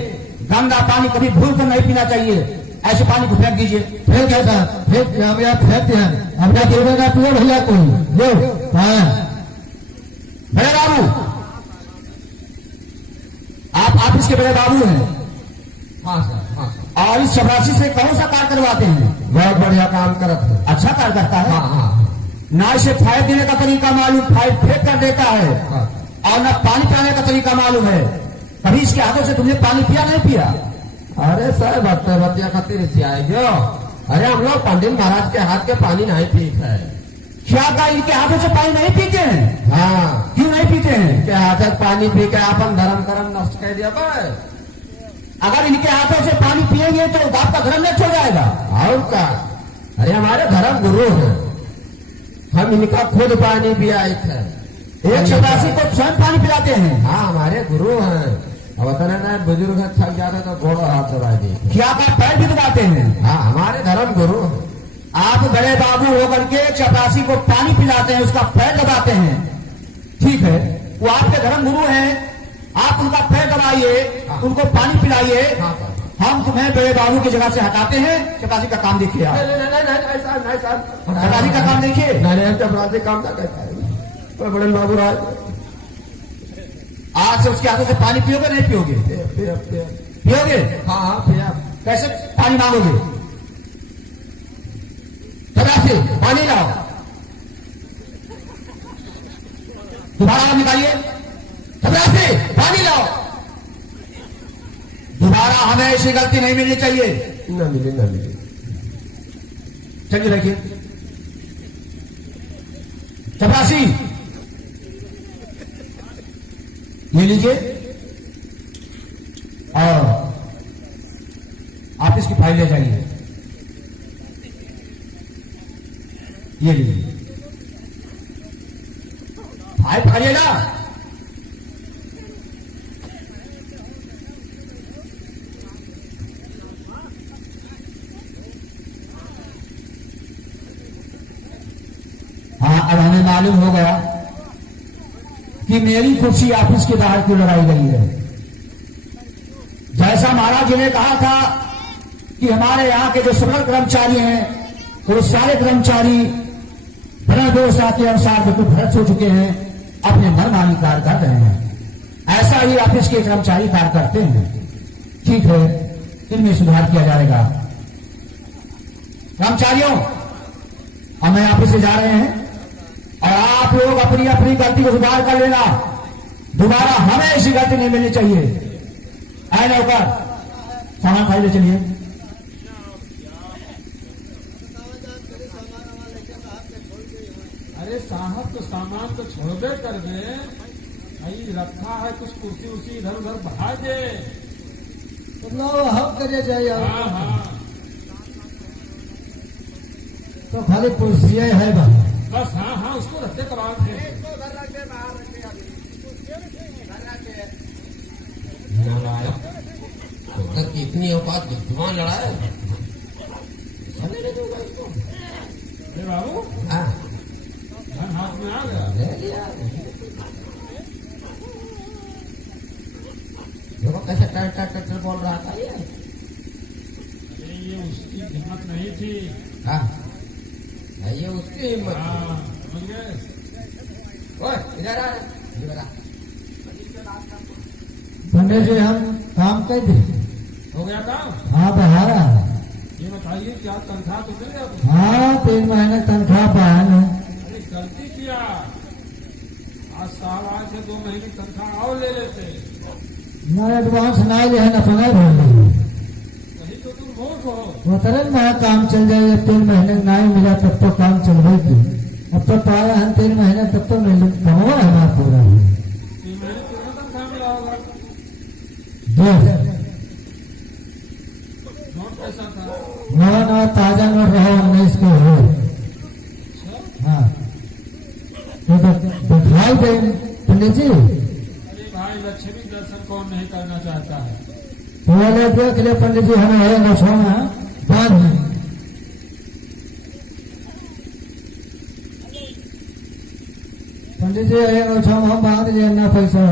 गंदा पानी कभी भूल कर नहीं पीना चाहिए। ऐसे पानी को फेंक दीजिए। फेंक दिया साहब, फेंक दिया। हम यहाँ फेंक दिया। अब क्या पीने का पियो भैया कोई लो। हाँ बड़े बाबू, आप ऑफिस के बड़े बाबू हैं। हाँ सर, हाँ सर। और इस चपरासी से कौन सा कार्य करवाते हैं? बहुत बढ़िया काम करत है। अच्छा कार्य करता है। हाँ हाँ ना इसे फाइल देने का तरीका मालूम, फाइल फेंक कर देता है, हाँ। और ना पानी पिलाने का तरीका मालूम है। कभी इसके हाथों से तुमने पानी पिया नहीं पिया? अरे सर बतिया खातिर से आए क्यों? अरे हम लोग पंडित महाराज के हाथ के पानी नहीं पीते है। क्या का इनके हाथों से पानी नहीं पीते हैं? हाँ, क्यों नहीं पीते हैं? इनके हाथ से पानी पी के अपन धर्म करम नष्ट कर दिया भाई। अगर इनके हाथों से पानी पिएंगे तो आपका धर्म नष्ट हो जाएगा। और क्या? अरे हमारे धर्म गुरु हैं, हम इनका खुद पानी पियाए थे। एक चपरासी को स्वयं पानी पिलाते हैं। हाँ हमारे गुरु हैं। अब इतना ना बुजुर्ग थक जाते तो घोड़ा हाथ दबा देते। क्या का पैर भी दबाते हैं? हाँ हमारे धर्म गुरु हैं। आप बड़े बाबू होकर के चपरासी को पानी पिलाते हैं, उसका पैर दबाते हैं। ठीक है, वो आपके धर्म गुरु हैं, आप उनका पैर दबाइए, हाँ। उनको पानी पिलाइए। हाँ सर। हम तुम्हें बड़े बाबू की जगह से हटाते हैं। चपरासी का काम देखिए आप, नहीं सर। चपरासी का काम देखिए। नहीं चपरासी काम ना करता है बड़े बाबू राज। आज से उसके हाथों से पानी पियोगे नहीं पियोगे? पियोगे? हाँ पिया। कैसे पानी मांगोगे? चपरासी पानी लाओ, दोबारा निकालिए। चपरासी पानी लाओ। दोबारा हमें ऐसी गलती नहीं मिलनी चाहिए। न मिले। चलिए रखिए। चपरासी ये लीजिए और आप इसकी फाइल ले जाइए। ये लीजिए फाइल, पकड़िएगा। हाँ, अब हमें मालूम हो गया कि मेरी कुर्सी ऑफिस के बाहर क्यों लगाई गई है। जैसा महाराज जी ने कहा था कि हमारे यहाँ के जो सकल कर्मचारी हैं वो सारे कर्मचारी बिना व्यवस्था के अनुसार बिल्कुल भ्रष्ट हो चुके हैं, अपने मनमानी कार्य कर रहे हैं। ऐसा ही ऑफिस के कर्मचारी कार्य करते हैं। ठीक है, इनमें सुधार किया जाएगा। कर्मचारियों, हम ऑफिस से जा रहे हैं और आप लोग अपनी अपनी गलती को सुधार कर लेना। दोबारा हमें ऐसी गलती नहीं मिलनी चाहिए। आए नौकर, सामान खाई ले चलिए। अरे साहब तो सामान तो छोड़बे कर दे, भाई रखा है कुछ कुर्सी उर्सी इधर उधर भाजे। तो लो हम करे जाइए। हाँ हाँ, तो खाली कुर्सियाँ है बस हाँ हाँ, उसको रखते करवा थे। उधर की इतनी औकात विद्वान लड़ा है। अरे बाबू, हाँ, धन हाथ में आ गया। ले लिया। देखो कैसे टर बोल रहा था ये। अरे ये उसकी हिम्मत नहीं थी। हाँ, ये उसकी हिम्मत थी। हाँ, समझ गए। ओए इधर आ, इधर आ। पंडित जी हम काम कर दी। हो गया काम? हाँ बहारा। ये बताइए क्या तनख्वाह तो मिल गया? हाँ 3 महीने तनख्वाह पाया है। अरे गलती किया, आज साल आज से 2 महीने तनख्वाह और ले लेते। मैं एडवांस ना लिया है, अपना भर ली। वही तो तुम मूर्ख हो। वो तरह मेरा काम चल जाए। 3 महीने नहीं मिला तब तो काम चल रही थी। अब तो पाया हम 3 महीने तब तो मिल कमाओ हमारा पूरा। 3 महीने कितना तनख्वाह मिला होगा? जी नोट पैसा था? नवा ताजा नोट रहा 19 को हो। हाँ तो दिखाई दे पंडित जी। अरे भाई, लक्ष्मी दर्शन कौन नहीं करना चाहता है? बोले देख ले पंडित जी, हमें है न सोना बाद में। पंडित जी है हम बांध लिए ना पैसा।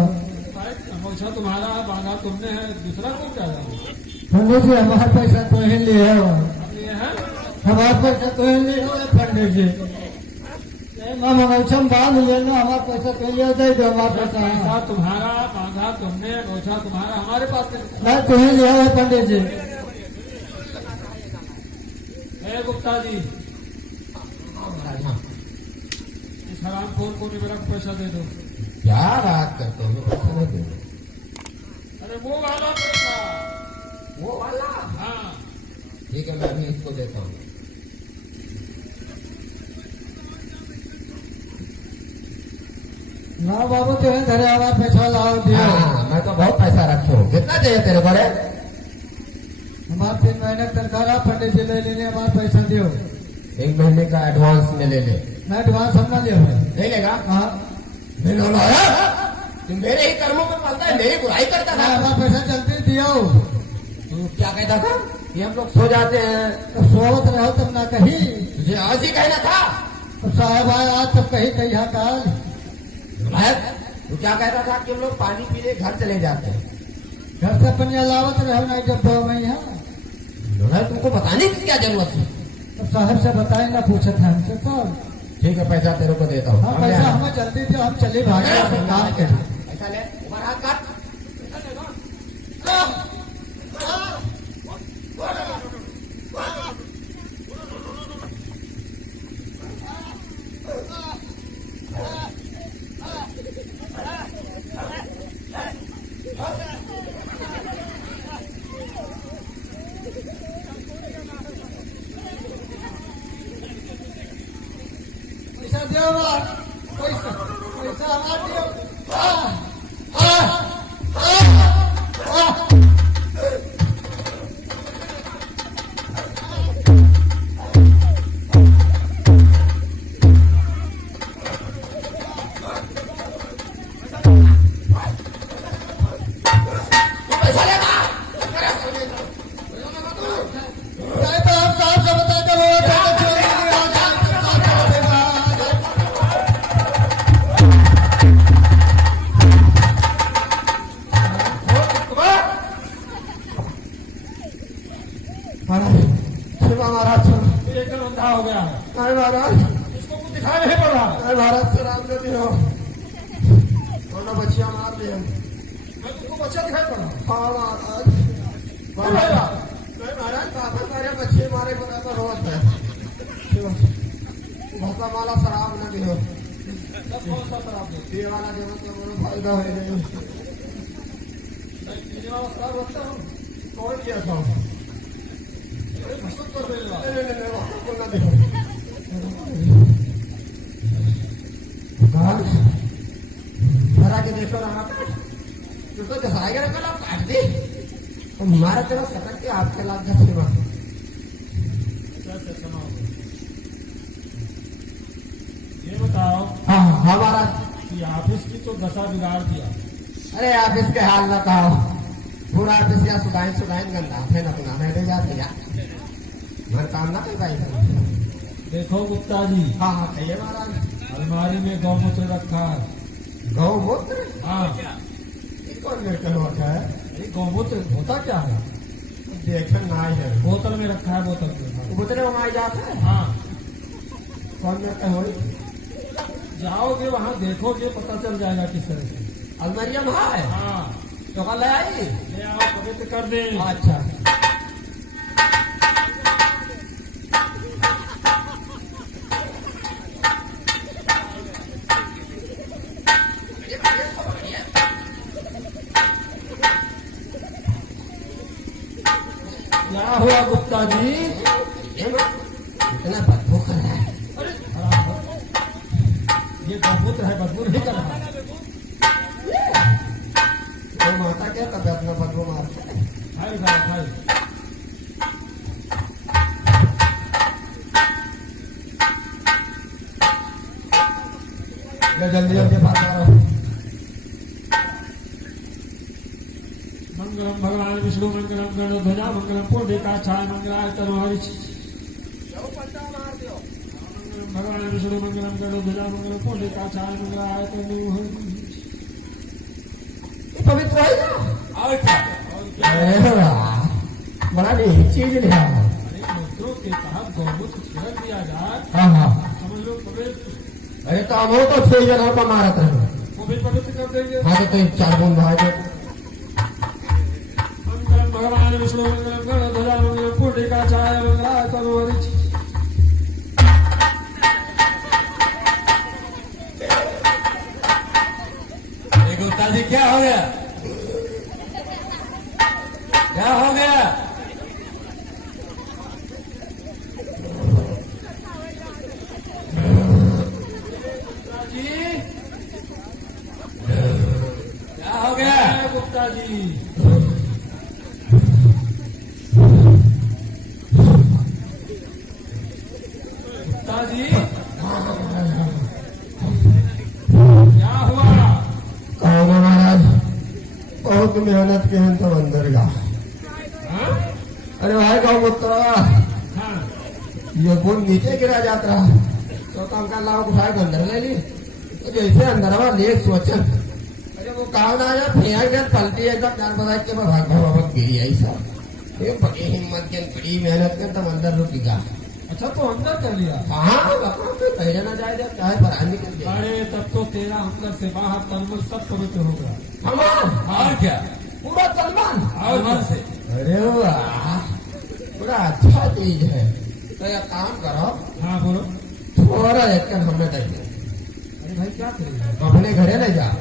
पैसा तुम्हारा बांधा तुमने है, दूसरा कौन चाहेगा? पंडित जी हमारा पैसा तो ही लिए हो। अब ये है हमारा पैसा तो ही लिए हो पंडित जी। हम बांध लेना, हमारा पैसा तो ले दे दो। हमारा पैसा पैसा तुम्हारा बांधा तुमने, गोछा तुम्हारा, हमारे पास नहीं। मैं तो ही लिया है पंडित जी। ए गुप्ता जी, इस हरामखोर को मेरा पैसा दे दो। क्या बात करते हो? पैसा नहीं दूंगा। अरे वो वाला पैसा। वो वाला? हाँ, ठीक है, मैं अभी इसको देता हूँ। ना बाबू तेरे धरे हमारा पैसा लाओ दियो। हाँ, मैं तो बहुत पैसा रखे हूँ। कितना चाहिए तेरे को रे? हमारा 3 महीने तनख्वाह रहा, पंडित जी ले लेने हमारा पैसा दियो। 1 महीने का एडवांस में ले ले। मैं एडवांस हम ना लिया भाई। नहीं लेगा? हाँ नहीं लाया। तुम मेरे ही कर्मों में पलता है, मेरी बुराई करता मैं था। हमारा पैसा चलते दियो। तू क्या कहता था कि हम लोग सो जाते हैं? तो सोवत रहो तब ना कही। तुझे आज ही कहना था। तो साहब आए आज तब कही कही काल। नायक, तू क्या कह रहा था कि हम लोग पानी पीने घर चले जाते हैं? घर से अपन लावत रहे नहीं जब दो में यहाँ अरे तुमको बताने की क्या जरूरत है? तो साहब से बताएंगा पूछे थे हमसे तो ठीक है, पैसा तेरे को देता हूँ। हाँ पैसा हमें जल्दी दो, हम चले भागे अपने काम के। पैसा ले, ऊपर हाथ काट। पैसा दो पैसा पैसा हमारा दियो। पैसा लेगा। नहीं तो हम साहब से बता के वो महाराज एकदम अंधा हो गया है, अरे महाराज, इसको कुछ दिखाई नहीं पड़ रहा। अरे महाराज शराब दे दियो, दोनों बच्चियां मार दिए। मैं तुमको बच्चा दिखाई पड़ रहा। हाँ महाराज, नहीं महाराज, काफी सारे बच्चे मारे बराबर होत है। भसा वाला शराब न दियो, कौन सा शराब दे? ये वाला देव तो बड़ा फायदा है। पीने वाला शराब रखता हूँ, कौन दिया था? भसम कर देगा। नहीं, वहाँ को न दियो। भरा के देखो रहा तो दसाएगा ना, कल आप काट दे हमारा तेरा सकट के आपके लाभ दस सेवा। ये बताओ हाँ हमारा, कि ऑफिस की तो दशा बिगाड़ दिया। अरे आप इसके हाल ना कहो, पूरा ऑफिस या सुधाइन गंदा है ना, अपना मैं ले जा दिया घर काम ना कर पाई। देखो गुप्ता जी, हाँ हाँ कहिए महाराज। अलमारी में गौमूत्र रखा है। गौमूत्र? हाँ, ये कौन लेकर होता है? ये गौमूत्र होता क्या है? देखन ना है, बोतल में रखा है, बोतल में। उतरे मंगाई जाता है। हाँ, कौन लेकर हो? जाओगे वहाँ देखोगे, पता चल जाएगा किस तरह से। अलमरिया में है हाँ, तो कल ले आई। ले आओ, पवित्र कर दे। अच्छा, क्या हुआ गुप्ता जी? इतना बदबू कर रहा है। अरे खराब हो। ये गौमूत्र है, बदबू नहीं कर रहा। तो माता क्या तबियत में बदबू मारता है? खाए खाए खाए। मैं जल्दी जल्दी बात कर रहा हूँ। मंगलम भगवान विष्णु मंगलम गणध्वजा मंगलम पुंडरीकाक्षाय मंगलाय तनोहरि। मंगलम भगवान विष्णु मंगलम गणध्वजा मंगलम पुंडरीकाक्षाय मंगलाय तनोहरि। पवित्र है ना? और क्या? अरे वाह, बड़ा नहीं चीज लिया। अरे मंत्रों के तहत गौमूत्र छिड़क दिया जाए, हाँ हाँ, समझ लो पवित्र। अरे तो हम तो 6 जगह पर मारत रहे। वो भी पवित्र कर देंगे। हाँ तो 4 बूंद भाई दे। मंगलम भगवान विष्णु मंगलम गणध्वजा मंगलम पुंडरीकाक्षाय मंगलाय तनोहरि। गुप्ता जी क्या हो गया? क्या हो गया? जी, क्या हो गया? गुप्ता जी, गुप्ता जी, क्या हुआ? कहो ना महाराज, बहुत मेहनत के हैं तो अंदर का। हाँ? अरे भाई गौमूत्र हाँ, ये बूंद नीचे गिरा जाता रहा तो हम का लाभ उठाए तो अंदर ले ली। तो जैसे अंदर लेक सोचन को कहा ना यार फेंक दे पलटी एकदम 4 बजे के भाग भाग गिरी ऐसा ये बड़ी हिम्मत के बड़ी मेहनत के तब अंदर रुकेगा। अच्छा तो अंदर कर लिया। हाँ पहले ना जाए चाहे बाहर निकल जाए। अरे तब तो तेरा अंदर से बाहर तलमल सब पवित्र होगा। हमारा और क्या, पूरा सलमान और मन से। अरे वाह बड़ा अच्छा चीज है। तो एक काम करो हाँ बोलो। थोड़ा एक हमने दे दो। अरे भाई क्या करेगा, अपने घरे ले जाओ।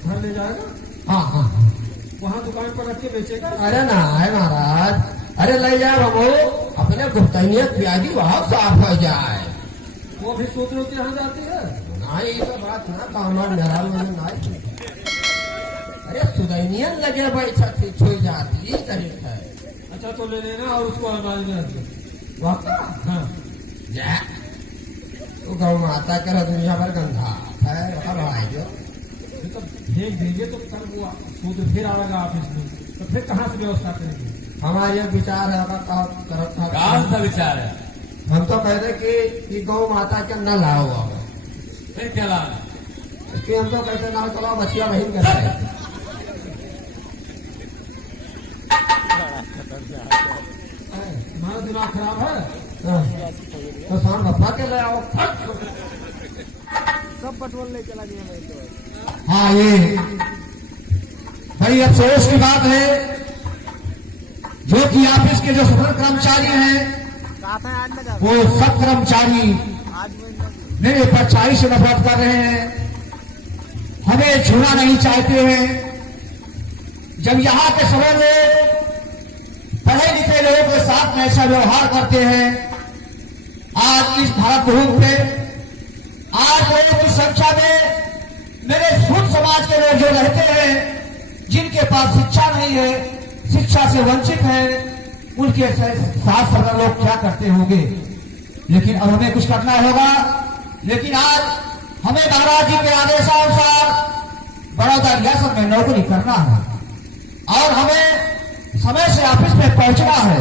घर ले जाएगा, हाँ हाँ वहाँ दुकान पर रख के बेचेगा। अरे ना है महाराज, अरे ले जाओ बाबू अपने गुप्तनियत प्याजी वहाँ साफ हो जाए। वो भी सूत्रों के यहाँ जाती है। नहीं ये तो बात ना कामर मेहराल मैंने ना की। अरे सुदैनियन लगे बैठा थी छुई जाती ये तरीका है। अच्छा तो ले लेना और उसको अलमारी में रख दो। वाकई हाँ जा तो गौ माता का दुनिया भर गंधा है भाई जो ये तो भेज देंगे तो कल वो सूत्र फिर आएगा ऑफिस में, तो फिर कहाँ से व्यवस्था करेंगे। हमारा ये विचार है तरफ था। कौन सा विचार है? हम तो कह रहे कि गौ माता के न लाओ अब, फिर क्या लाना? कि हम तो कहते ना चलो बचिया बहन कर तुम्हारा दिमाग खराब है। तो शाम बप्पा के ले आओ। हाँ ये बड़ी अफसोस की बात है जो कि ऑफिस के जो सफल कर्मचारी हैं वो सब कर्मचारी मेरे परछाई से नफरत कर रहे हैं, हमें छूना नहीं चाहते हैं। जब यहाँ के सभी लोग पढ़े लिखे लोगों के साथ में ऐसा व्यवहार करते हैं, आज इस भारत भूमि पे आज लोगों की संख्या में मेरे सूद समाज के लोग जो रहते हैं, जिनके पास शिक्षा नहीं है, शिक्षा से वंचित है, उनके साथ सगर लोग क्या करते होंगे। लेकिन अब हमें कुछ करना होगा। लेकिन आज हमें महाराज जी के आदेशानुसार बड़ौदा रियासत में नौकरी करना है और हमें समय से ऑफिस में पहुंचना है।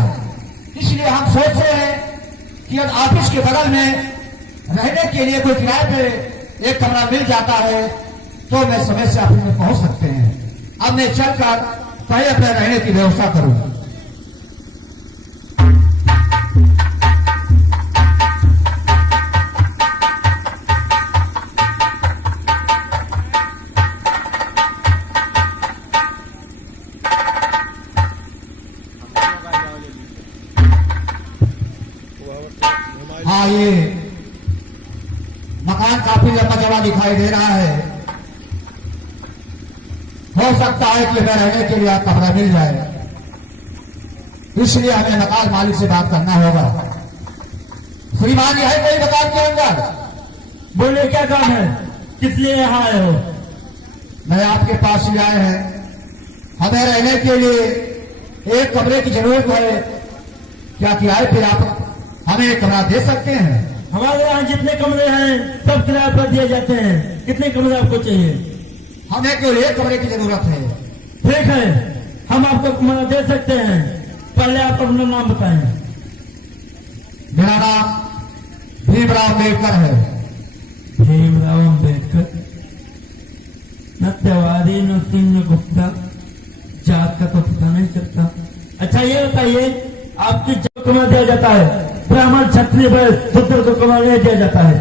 इसलिए हम सोच रहे हैं कि अगर ऑफिस के बगल में रहने के लिए कोई किराए पे एक कमरा मिल जाता है तो मैं समय से ऑफिस में पहुंच सकते हैं। अब मैं चलकर पहले अपने रहने की व्यवस्था करूं। हाँ ये मकान काफी लंबा जमा दिखाई दे रहा है। हो सकता है कि हमें रहने के लिए कमरा मिल जाए, इसलिए हमें मकान मालिक से बात करना होगा। श्रीमान है कोई मकान के अंदर? बोले क्या काम है, किस लिए यहाँ आए हो? मैं आपके पास ही आए हैं, हमें रहने के लिए एक कमरे की जरूरत है। क्या किराए पे आप हमें एक कमरा दे सकते हैं? हमारे यहाँ जितने कमरे हैं सब किराए पर दिए जाते हैं। कितने कमरे आपको चाहिए? हमें केवल एक कमरे की जरूरत है। ठीक है, हम आपको कमरा दे सकते हैं। पहले आप अपना नाम बताएं। मेरा नाम भीमराव अम्बेडकर है। भीमराव अम्बेडकर, न तिवारी न सिंह न गुप्ता, जात का तो पता नहीं चलता। अच्छा ये बताइए, आपकी जो कमरा दिया जाता है ब्राह्मण क्षत्रिय शूद्र को कमरा नहीं दिया जाता है।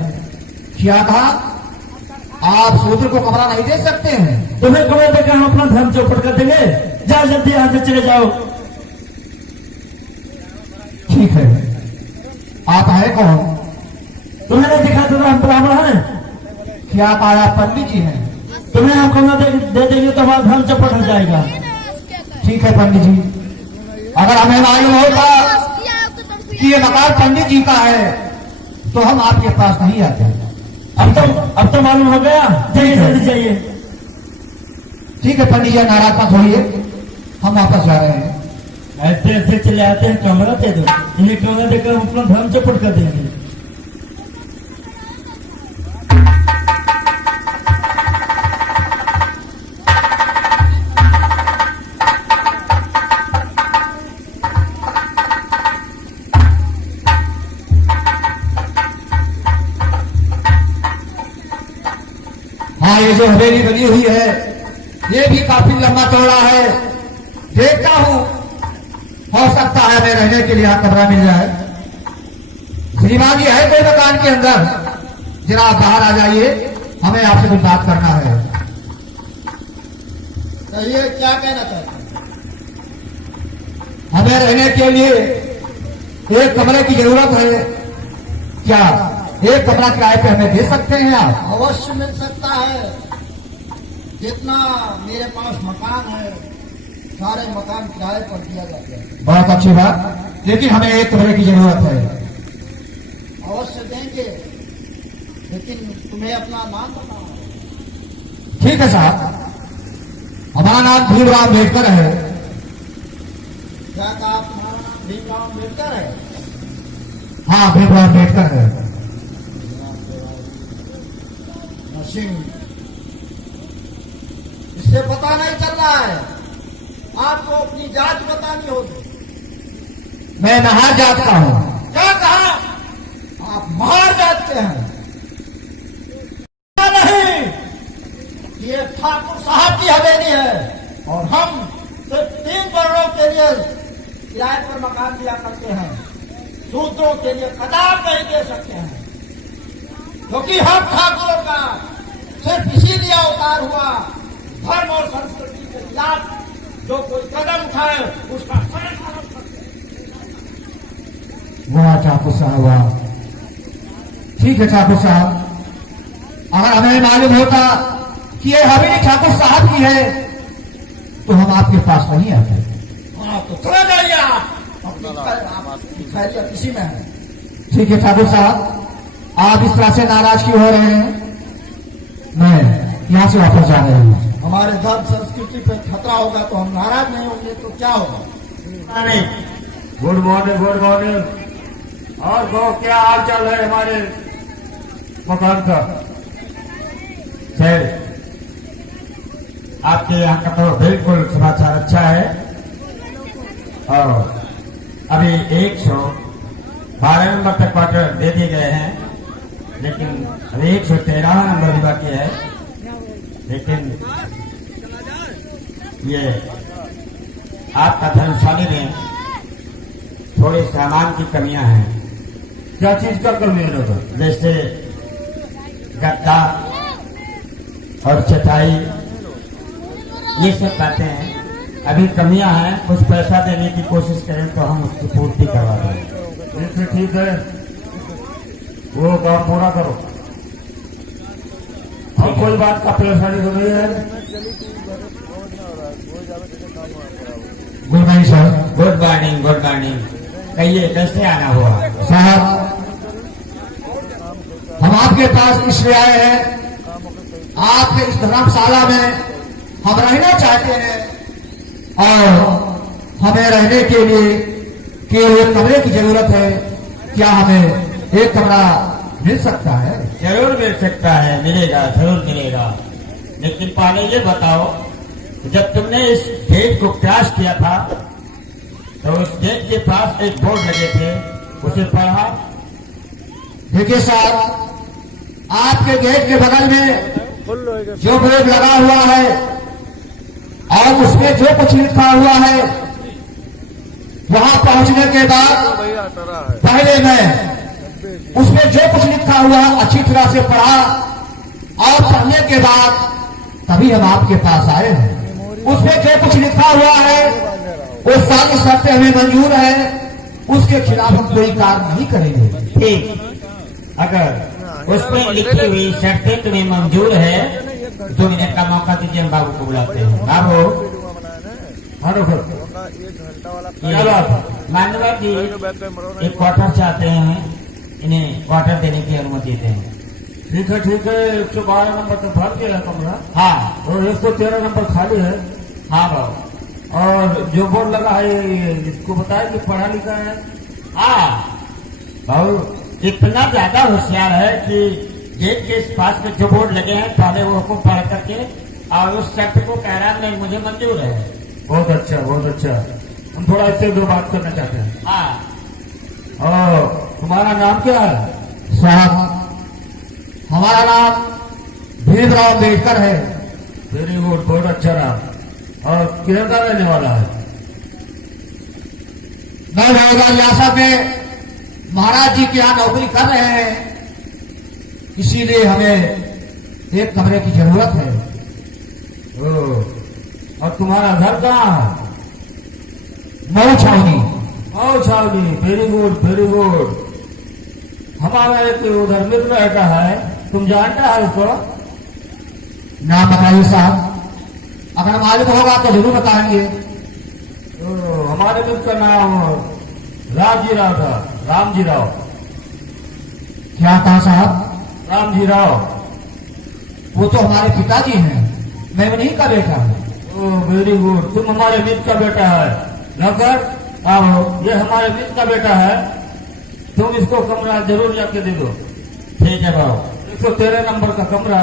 क्या कहा? आप शूद्र को कमरा नहीं दे सकते हैं? तुम्हें कमरा देकर हम अपना धर्म चौपट कर देंगे। जाओ जल्दी यहाँ से चले जाओ। ठीक है, आप है कौन? तुम्हें नहीं दिखा तो हम ब्राह्मण हैं। क्या कहा? आप पंडित जी हैं? तुम्हें हम कमरा दे देंगे तो हमारा धर्म चौपट हो जाएगा। ठीक है पंडित जी, अगर हमें मालूम होता कि ये मकान पंडित जी का है तो हम आपके पास नहीं आते। अब तो मालूम हो गया। जाइए जल्दी जाइए। ठीक है पंडित जी, नाराज मत होइए, हम वापस जा रहे हैं। ऐसे ऐसे चले आते हैं, कमरा दे दो। इन्हें कमरा देकर हम अपना धर्म चौपट कर देंगे। हाँ, ये जो हवेली बनी हुई है ये भी काफी लंबा चौड़ा है। देखता हूं, हो सकता है मैं रहने के लिए यहाँ कमरा मिल जाए। श्रीमान जी है कोई मकान के अंदर? जरा आप बाहर आ जाइए, हमें आपसे कुछ बात करना है। कहिए क्या कहना चाहते हैं? हमें रहने के लिए एक कमरे की जरूरत है। क्या एक कमरा किराए पे हमें दे सकते हैं आप? अवश्य मिल सकता है। जितना मेरे पास मकान है सारे मकान किराए पर दिया जाता है। बहुत अच्छी बात, लेकिन हमें एक कमरे की जरूरत है। अवश्य देंगे, लेकिन तुम्हें अपना नाम बताओ। ठीक है साहब, हमारा नाम भीमराव अम्बेडकर है। क्या कहा तुम्हारा नाम भीमराव अम्बेडकर है? हाँ, भीमराव अम्बेडकर है। नरसिंह, इससे पता नहीं चल रहा है, आपको अपनी जात बतानी होगी। मैं नहार जात का हूँ। क्या कहा? आप महार जात के हैं? नहीं, ये ठाकुर साहब की हवेली है और हम सिर्फ 3 वर्षों के लिए किराए पर मकान दिया करते हैं। शूद्रों के लिए कदाप नहीं दे सकते हैं, क्योंकि हम ठाकुरों का सिर्फ इसीलिए अवतार हुआ, धर्म और संस्कृति के खिलाफ जो कोई कदम उठाए उसका फैसला हम करते हैं। वाह ठाकुर साहब, वाह। ठीक है ठाकुर साहब, अगर हमें मालूम होता कि ये हवेली ठाकुर साहब की है तो हम आपके पास नहीं आते। हाँ, तो चले जाइए आप, आपकी खैरियत इसी में है। ठीक है ठाकुर साहब, आप इस तरह से नाराज क्यों हो रहे हैं? मैं यहाँ से वापस जा रहा हूँ। हमारे धर्म संस्कृति पे खतरा होगा तो हम नाराज नहीं होंगे तो क्या होगा? Good morning, good morning. और कहो क्या हाल चाल है हमारे मकान का? सर, आपके यहाँ का तो बिल्कुल समाचार अच्छा है और अभी 112 नंबर तक क्वार्टर दे दिए गए हैं, लेकिन अभी 113 नंबर भी बाकी है। लेकिन ये आपका धर्मशाली में थोड़े सामान की कमियां हैं। क्या चीज का कमी है ना? जैसे गद्दा और चटाई, ये सब बातें हैं, अभी कमियां हैं। कुछ पैसा देने की कोशिश करें तो हम उसकी पूर्ति करवा दें। ठीक है, वो काम पूरा करो। और कोई बात का परेशानी तो नहीं है? Good morning sir. Good morning, good morning. कहिए कैसे आना हुआ? साहब, हम आपके पास इसलिए आए हैं, आपके इस धर्मशाला में हम रहना चाहते हैं और हमें रहने के लिए केवल एक कमरे की जरूरत है। क्या हमें एक कमरा मिल सकता है? जरूर मिल सकता है, मिलेगा, जरूर मिलेगा। लेकिन पहले ये बताओ, जब तुमने इस गेट को क्रॉस किया था तो उस गेट के पास एक बोर्ड लगे थे, उसे पढ़ा? देखिए साहब, आपके गेट के बगल में जो बोर्ड लगा हुआ है और उसमें जो कुछ लिखा हुआ है, वहां पहुंचने के बाद पहले मैं उसमें जो कुछ लिखा हुआ अच्छी तरह से पढ़ा और पढ़ने के बाद तभी हम आपके पास आए हैं। उसमें जो कुछ लिखा हुआ है वो सारी शर्तें हमें मंजूर है, उसके खिलाफ हम कोई कार्य नहीं करेंगे। ठीक, अगर उसमें लिखी हुई शर्तें तुम्हें मंजूर है, 2 मिनट का मौका दीजिए, हम बाबू को बुलाते हैं। बाबू, मानवा जी एक क्वार्टर चाहते हैं, इन्हें क्वार्टर देने की अनुमति दें। ठीक है, ठीक है। 112 नंबर तो भर गया है कमरा हाँ, और 113 नंबर खाली है। हाँ बाबू। और जो बोर्ड लगा है इसको बताया कि पढ़ा लिखा है? हाँ बाबू, इतना ज्यादा होशियार है कि गेट के इस पास में जो बोर्ड लगे हैं पहले वो को पढ़ करके और उस शर्त को कह रहा नहीं मुझे मंजूर है। बहुत अच्छा, बहुत अच्छा। हम थोड़ा इससे 2 बात करना चाहते हैं। हाँ, और तुम्हारा नाम क्या है? साहब, हमारा नाम भीमराव अम्बेडकर है। वेरी गुड, बहुत अच्छा रहा। और किधर का रहने वाला है? मैं बड़ौदा रियासत में महाराज जी के यहाँ नौकरी कर रहे हैं, इसीलिए हमें एक कमरे की जरूरत है। और तुम्हारा घर कहाँ है? मऊ छावनी। आओ छावनी, वेरी गुड वेरी गुड। हमारा एक उधर मित्र रहता है, तुम जानता है उसको? नाम बताइए साहब, अगर मालूम होगा तो जरूर बताएंगे। हमारे मित्र का नाम रामजी राव था। रामजी राव। क्या कहा साहब? रामजी राव। वो तो हमारे पिताजी हैं, मैं उन्हीं का बेटा हूँ। वेरी गुड, तुम हमारे मित्र का बेटा है। नौकर, आओ, ये हमारे मित्र का बेटा है, तुम इसको कमरा जरूर जाके दे दो। ठीक है बाबू। 113 नंबर का कमरा,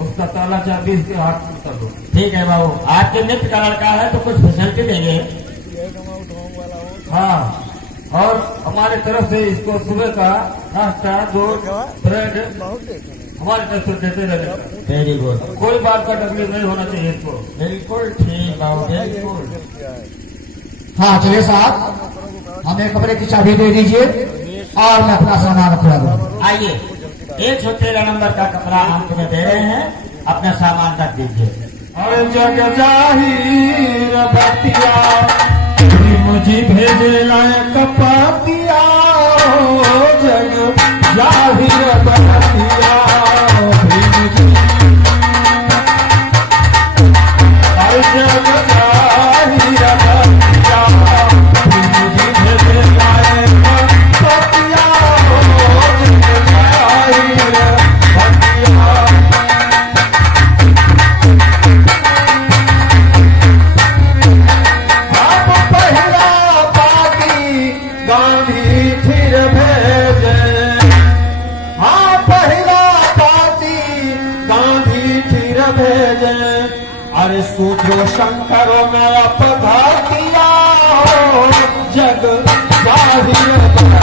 उसका ताला चाबी इसके हाथ में कर दो। ठीक है बाबू, आपके मित्र का लड़का है तो कुछ फैसिलिटी देंगे। हाँ, और हमारे तरफ से इसको सुबह का नाश्ता, दूध, ब्रेड हमारी तरफ से देते रहने। वेरी गुड, कोई बात का तकलीफ नहीं होना चाहिए इसको। बिल्कुल ठीक बाबू, बिल्कुल। हाँ चलिए साहब, हमें कमरे की चाबी दे दीजिए और मैं अपना सामान रखवा दूँ। आइए, 113 नंबर का कमरा हम तुम्हें दे रहे हैं, अपना सामान रख दीजिए। अरे जग जाहिर बतिया मुझे भेजे लायक पातिया, जग जाहिर बतिया जग जाहिर बतिया मुझे भेजे लायक पतिया, जग जाहिर बतिया। आप पहला पाती गांधी फिर भेजे, हाँ पहला पाती गांधी फिर भेजे। अरे सूत्रो शंकर में अपघा किया, जग जाहिर बतिया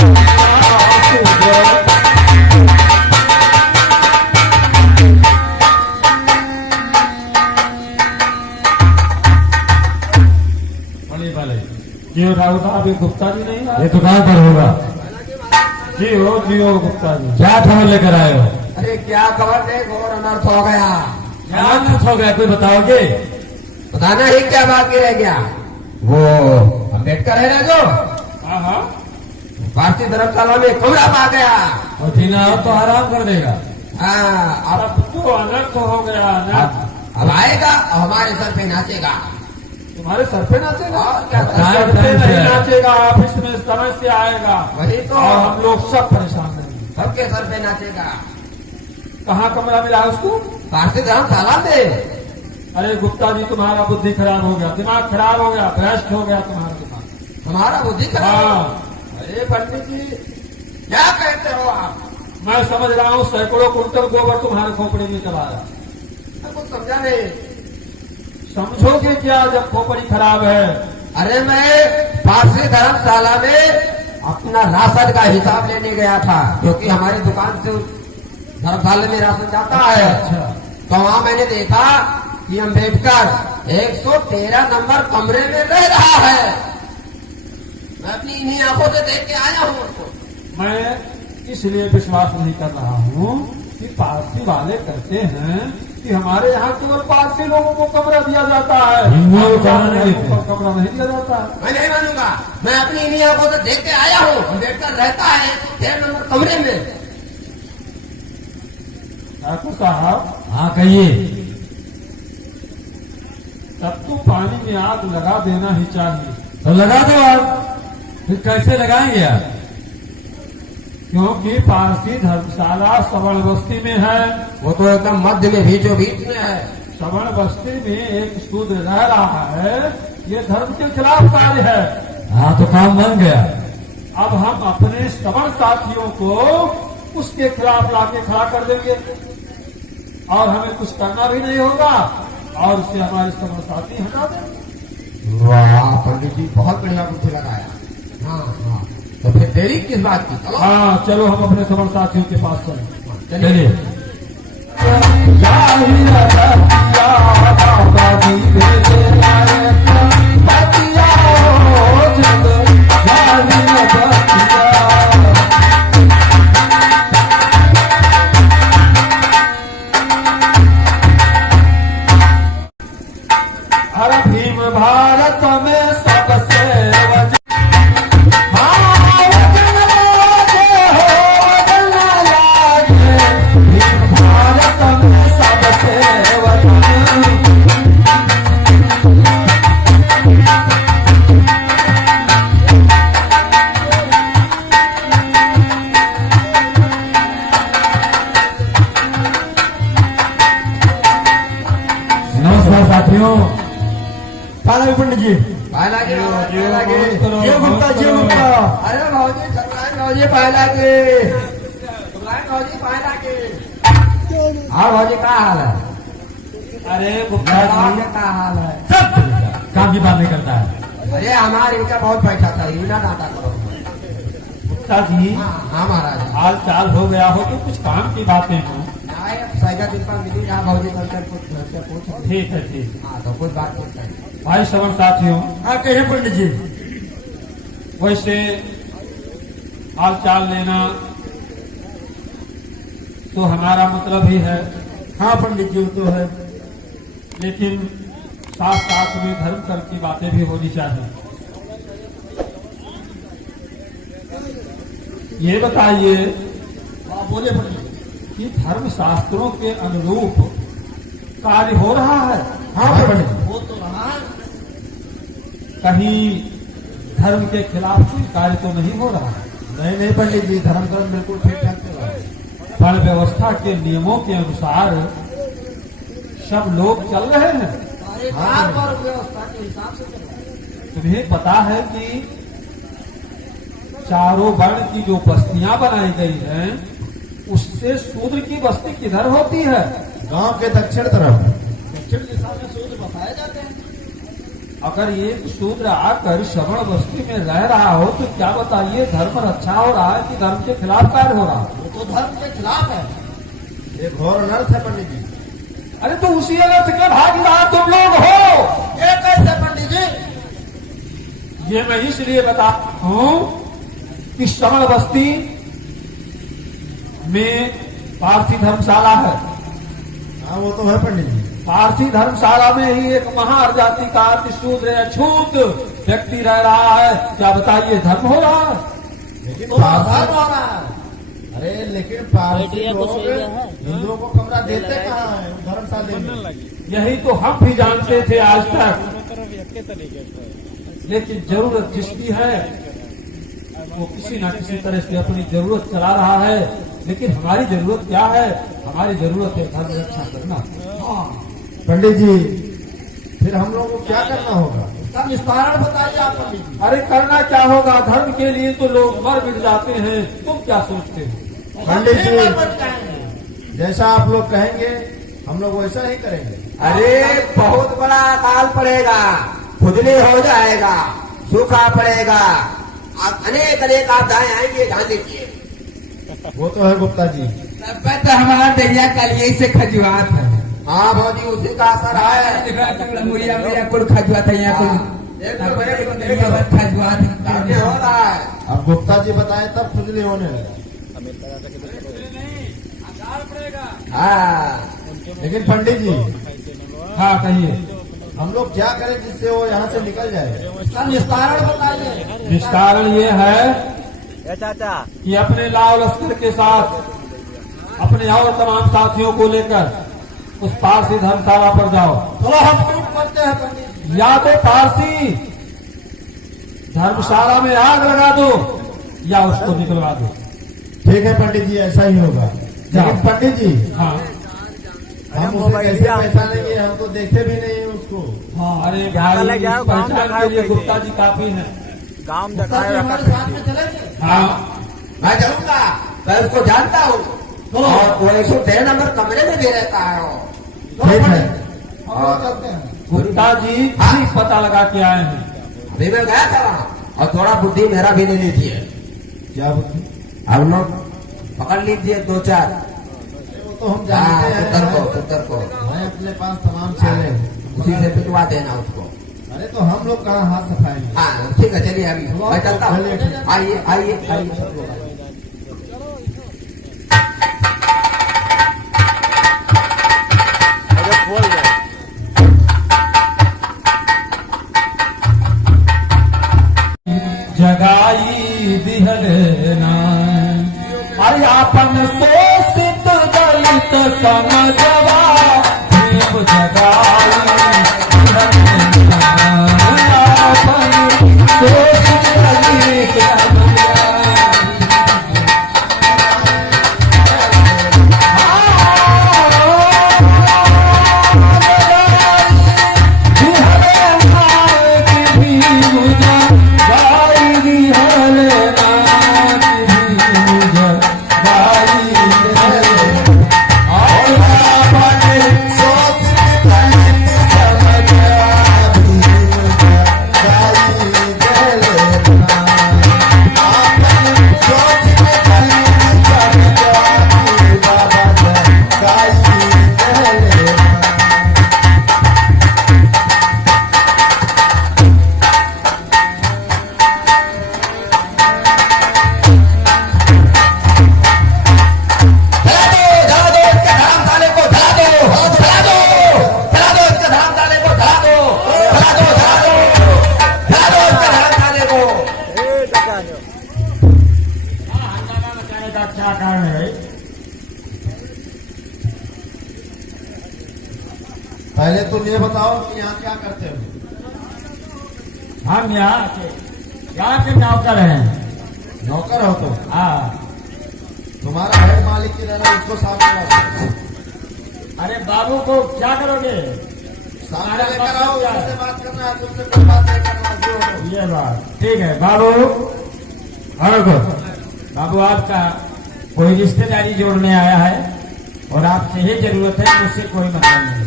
सूत्रो। जी राहुल साहब, ये गुप्ता जी नहीं है? ये तो कहाँ पर होगा? जी हो गुप्ता जी। क्या खबर लेकर आए हो? अरे क्या खबर नहीं, घोर अनर्थ हो गया। क्या अनर्थ हो गया, कोई बताओगे? बताना ही क्या बाकी रह गया। वो अम्बेडकर है ना जो हाँ हाँ, भारतीय धर्मशाला में कमरा पा गया। और जीना हो तो आराम कर देगा। हाँ, अब तो अनर्थ हो गया ना। अब आएगा और हमारे सर पे नाचेगा। तुम्हारे सर पे नाचेगा? और क्या सर पे नहीं नाचेगा, ऑफिस में समय से आएगा। वही तो, और हम लोग सब परेशान रहेंगे। सबके सर पे नाचेगा। कहाँ कमरा मिला उसको? भारतीय धर्मशाला में। अरे गुप्ता जी, तुम्हारा बुद्धि खराब हो गया, दिमाग खराब हो गया, भ्रष्ट हो गया तुम्हारा दिमाग। हमारा बुद्धि खराब। हाँ, अरे पंडित जी, क्या कहते हो आप? मैं समझ रहा हूँ सैकड़ों कुंटल गोबर तुम्हारे खोपड़ी में चलाया। मैं कुछ समझा नहीं। समझोगे क्या जब खोपड़ी खराब है? अरे मैं भारतीय धर्मशाला में अपना राशन का हिसाब लेने गया था, क्योंकि हमारी दुकान से धर्मशाला में राशन जाता है। अच्छा, तो वहां मैंने देखा कि अम्बेडकर 113 नंबर कमरे में रह रहा है। मैं अपनी इन्हीं आंखों से देख के आया हूँ उसको। मैं इसलिए विश्वास नहीं कर रहा हूँ कि पारसी वाले कहते हैं कि हमारे यहाँ केवल पारसी लोगों को कमरा दिया जाता है, हिंदुओं को कमरा नहीं देते। कमरा नहीं दिया जाता है। मैं नहीं मानूंगा। मैं अपनी इन्हीं आंखों से देख के आया हूँ, अम्बेडकर रहता है 113 नंबर कमरे में। ठाकुर साहब, हाँ कहिए। तब तो पानी में आग लगा देना ही चाहिए। तो लगा दो आप, फिर कैसे लगाएंगे आप? क्योंकि पारसी धर्मशाला सवर्ण बस्ती में है। वो तो एकदम मध्य में, बीचों बीच में है। सवर्ण बस्ती में एक शूद्र रह रहा है, ये धर्म के खिलाफ कार्य है। हाँ तो काम बन गया। अब हम अपने सवर्ण साथियों को उसके खिलाफ लाके खड़ा कर देंगे और हमें कुछ करना भी नहीं होगा और उससे हमारे सवर्ण साथी हटा देंगे। वाह पंडित जी, बहुत बढ़िया बुद्धि लगाया। हाँ हाँ, तो फिर देरी किस बात की? चलो हाँ चलो, हम अपने सवर्ण साथियों के पास चलें। चलिए। चलिए। अरे भीम भारत में सबसे नमस्कार साथियों। पाला पंडित जी। पाए लागे पाए लागे। ये गुप्ता जी गुप्ता। अरे भाजी सुखलायन भाजी पाए लागे। सुखलायन भाजी पाए लागे। हाँ भाजी क्या हाल है? अरे गुप्ता जी क्या हाल है? काम की बात नहीं करता है। अरे हमारे इनका बहुत पैसा था, इना डाटा करो। गुप्ता जी हाँ महाराज। हाल चाल हो गया हो तो कुछ काम की बातें हो। सैगा दिन पर मिली जहाँ भाजी करके कुछ घर से पूछ। ठीक है ठीक। हाँ तो कुछ बात नहीं करें। भाई श्रवण साथियों, हाँ कहिए पंडित जी। वैसे हाल चाल लेना तो हमारा मतलब ही है, हाँ पंडित जी वो तो है। लेकिन साथ साथ में धर्म कर्म की बातें भी होनी चाहिए। ये बताइए बोले पंडित जी। कि धर्म शास्त्रों के अनुरूप कार्य हो रहा है? हाँ पंडित जी। वो तो रहा है। कहीं धर्म के खिलाफ कोई कार्य तो नहीं हो रहा है? नहीं नहीं पंडित जी, धर्म कर्म बिल्कुल ठीक ठाक चल रहा है। वर्ण व्यवस्था के नियमों के अनुसार सब लोग चल रहे हैं। अरे चार पर व्यवस्था के हिसाब से चल रहा है। तुम्हें पता है कि चारों वर्ण की जो बस्तियां बनाई गई हैं उससे शूद्र की बस्ती किधर होती है? गांव के दक्षिण तरफ। दक्षिण दिशा में सूर्य बताए जाते हैं। अगर एक शूद्र आकर श्रवण बस्ती में रह रहा हो तो क्या बताइए, धर्म रक्षा हो रहा है कि धर्म के खिलाफ कार्य हो रहा है? वो तो धर्म के खिलाफ है। ये घोर अनर्थ है पंडित जी। अरे तो उसी अनर्थ के भागीदार तुम लोग हो। ये कैसे पंडित जी? ये मैं इसलिए बता हूं कि श्रवण बस्ती में पारसी धर्मशाला है। हाँ वो तो है पंडित जी। पारसी धर्मशाला में ही एक महाजाति का शूद्र अछूत व्यक्ति रह रहा है। क्या बताइए, धर्म हो रहा है? लेकिन तो धर्म हो रहा है। अरे लेकिन पारसी लोग हिंदुओं को कमरा देते कहाँ है धर्मशाला में? यही तो हम भी जानते थे आज तक, लेकिन जरूरत जिसकी है वो किसी न किसी तरह से अपनी जरूरत चला रहा है। लेकिन हमारी जरूरत क्या है? हमारी जरूरत है धर्म रक्षा करना। पंडित जी फिर हम लोगों को क्या करना होगा? इसका निस्तारण बताइए आप पंडित जी। अरे करना क्या होगा? धर्म के लिए तो लोग मर मिट जाते हैं। तुम क्या सोचते हो? पंडित जी बच जाएंगे। जैसा आप लोग कहेंगे हम लोग वैसा ही करेंगे। अरे बहुत बड़ा अकाल पड़ेगा, खुजली हो जाएगा, सूखा पड़ेगा, अनेक अनेक आपदाएं आएंगी, ध्यान दीजिए। वो तो है गुप्ता जी। तो हमारा दरिया कलिए से खजुआत है। हाँ भाजी उसी का असर है। मुड़िया मुड़िया कुल खजुआत है यहाँ कुल खजुआत हो रहा है। अब गुप्ता जी बताए तब खुजली होने लगा। हाँ लेकिन पंडित जी हाँ कहिए। हम लोग क्या करें जिससे वो यहाँ से निकल जाए? इसका निस्तारण बताइए। निस्तारण ये है कि अपने लाव लश्कर के साथ अपने और तमाम साथियों को लेकर उस पारसी धर्मशाला पर जाओ। चलो हम टूट पड़ते हैं पंडित जी। या तो पारसी धर्मशाला में आग लगा दो या उसको निकलवा दो। ठीक है पंडित जी, ऐसा ही होगा। लेकिन पंडित जी हाँ हम उसे कैसे पहचानेंगे? हम तो देखे भी नहीं है उसको। हाँ, अरे भाई पहचान के लिए गुप्ता जी काफी है। गुप्ता जी हमारे साथ में चलेंगे। हाँ मैं चलूंगा, मैं उसको जानता हूँ और वो 113 नंबर कमरे में भी रहता है वो। ठीक है। और चलते हैं। गुप्ता जी ठीक पता लगा के आए हैं। अभी मैं गया था वहाँ और थोड़ा बुद्धि मेरा भी ले लीजिए। क्या बुद्धि? हम लोग पकड़ लीजिए 2-4। तो हम जानते हैं। पुत्र को मैं अपने पास तमाम चेले उसी से पिटवा देना उसको। अरे तो हम लोग कहाँ हाथ सफाएंगे। हाँ ठीक है, चलिए अभी मैं चलता हूँ। चलिए, ठीक। आइए आइए आइए। जगाई दिहलना अरे आपन शोषित दलित समझवा देव जगाई दिहलना आपन शोषित दलित क्या कारण है? पहले तुम ये बताओ कि यहाँ क्या करते हो। हम यहाँ के नौकर हैं। नौकर हो तुम? हाँ। तुम्हारा हेड मालिक की तरह उसको सामने लाओ। अरे बाबू को क्या करोगे? सामने लेकर आओ, उससे बात करना है, तुमसे कोई बात नहीं करना। जो हो ये बात ठीक है बाबू। बाबू आपका कोई रिश्तेदारी जोड़ने आया है और आपसे ही जरूरत है, मुझसे कोई मतलब नहीं।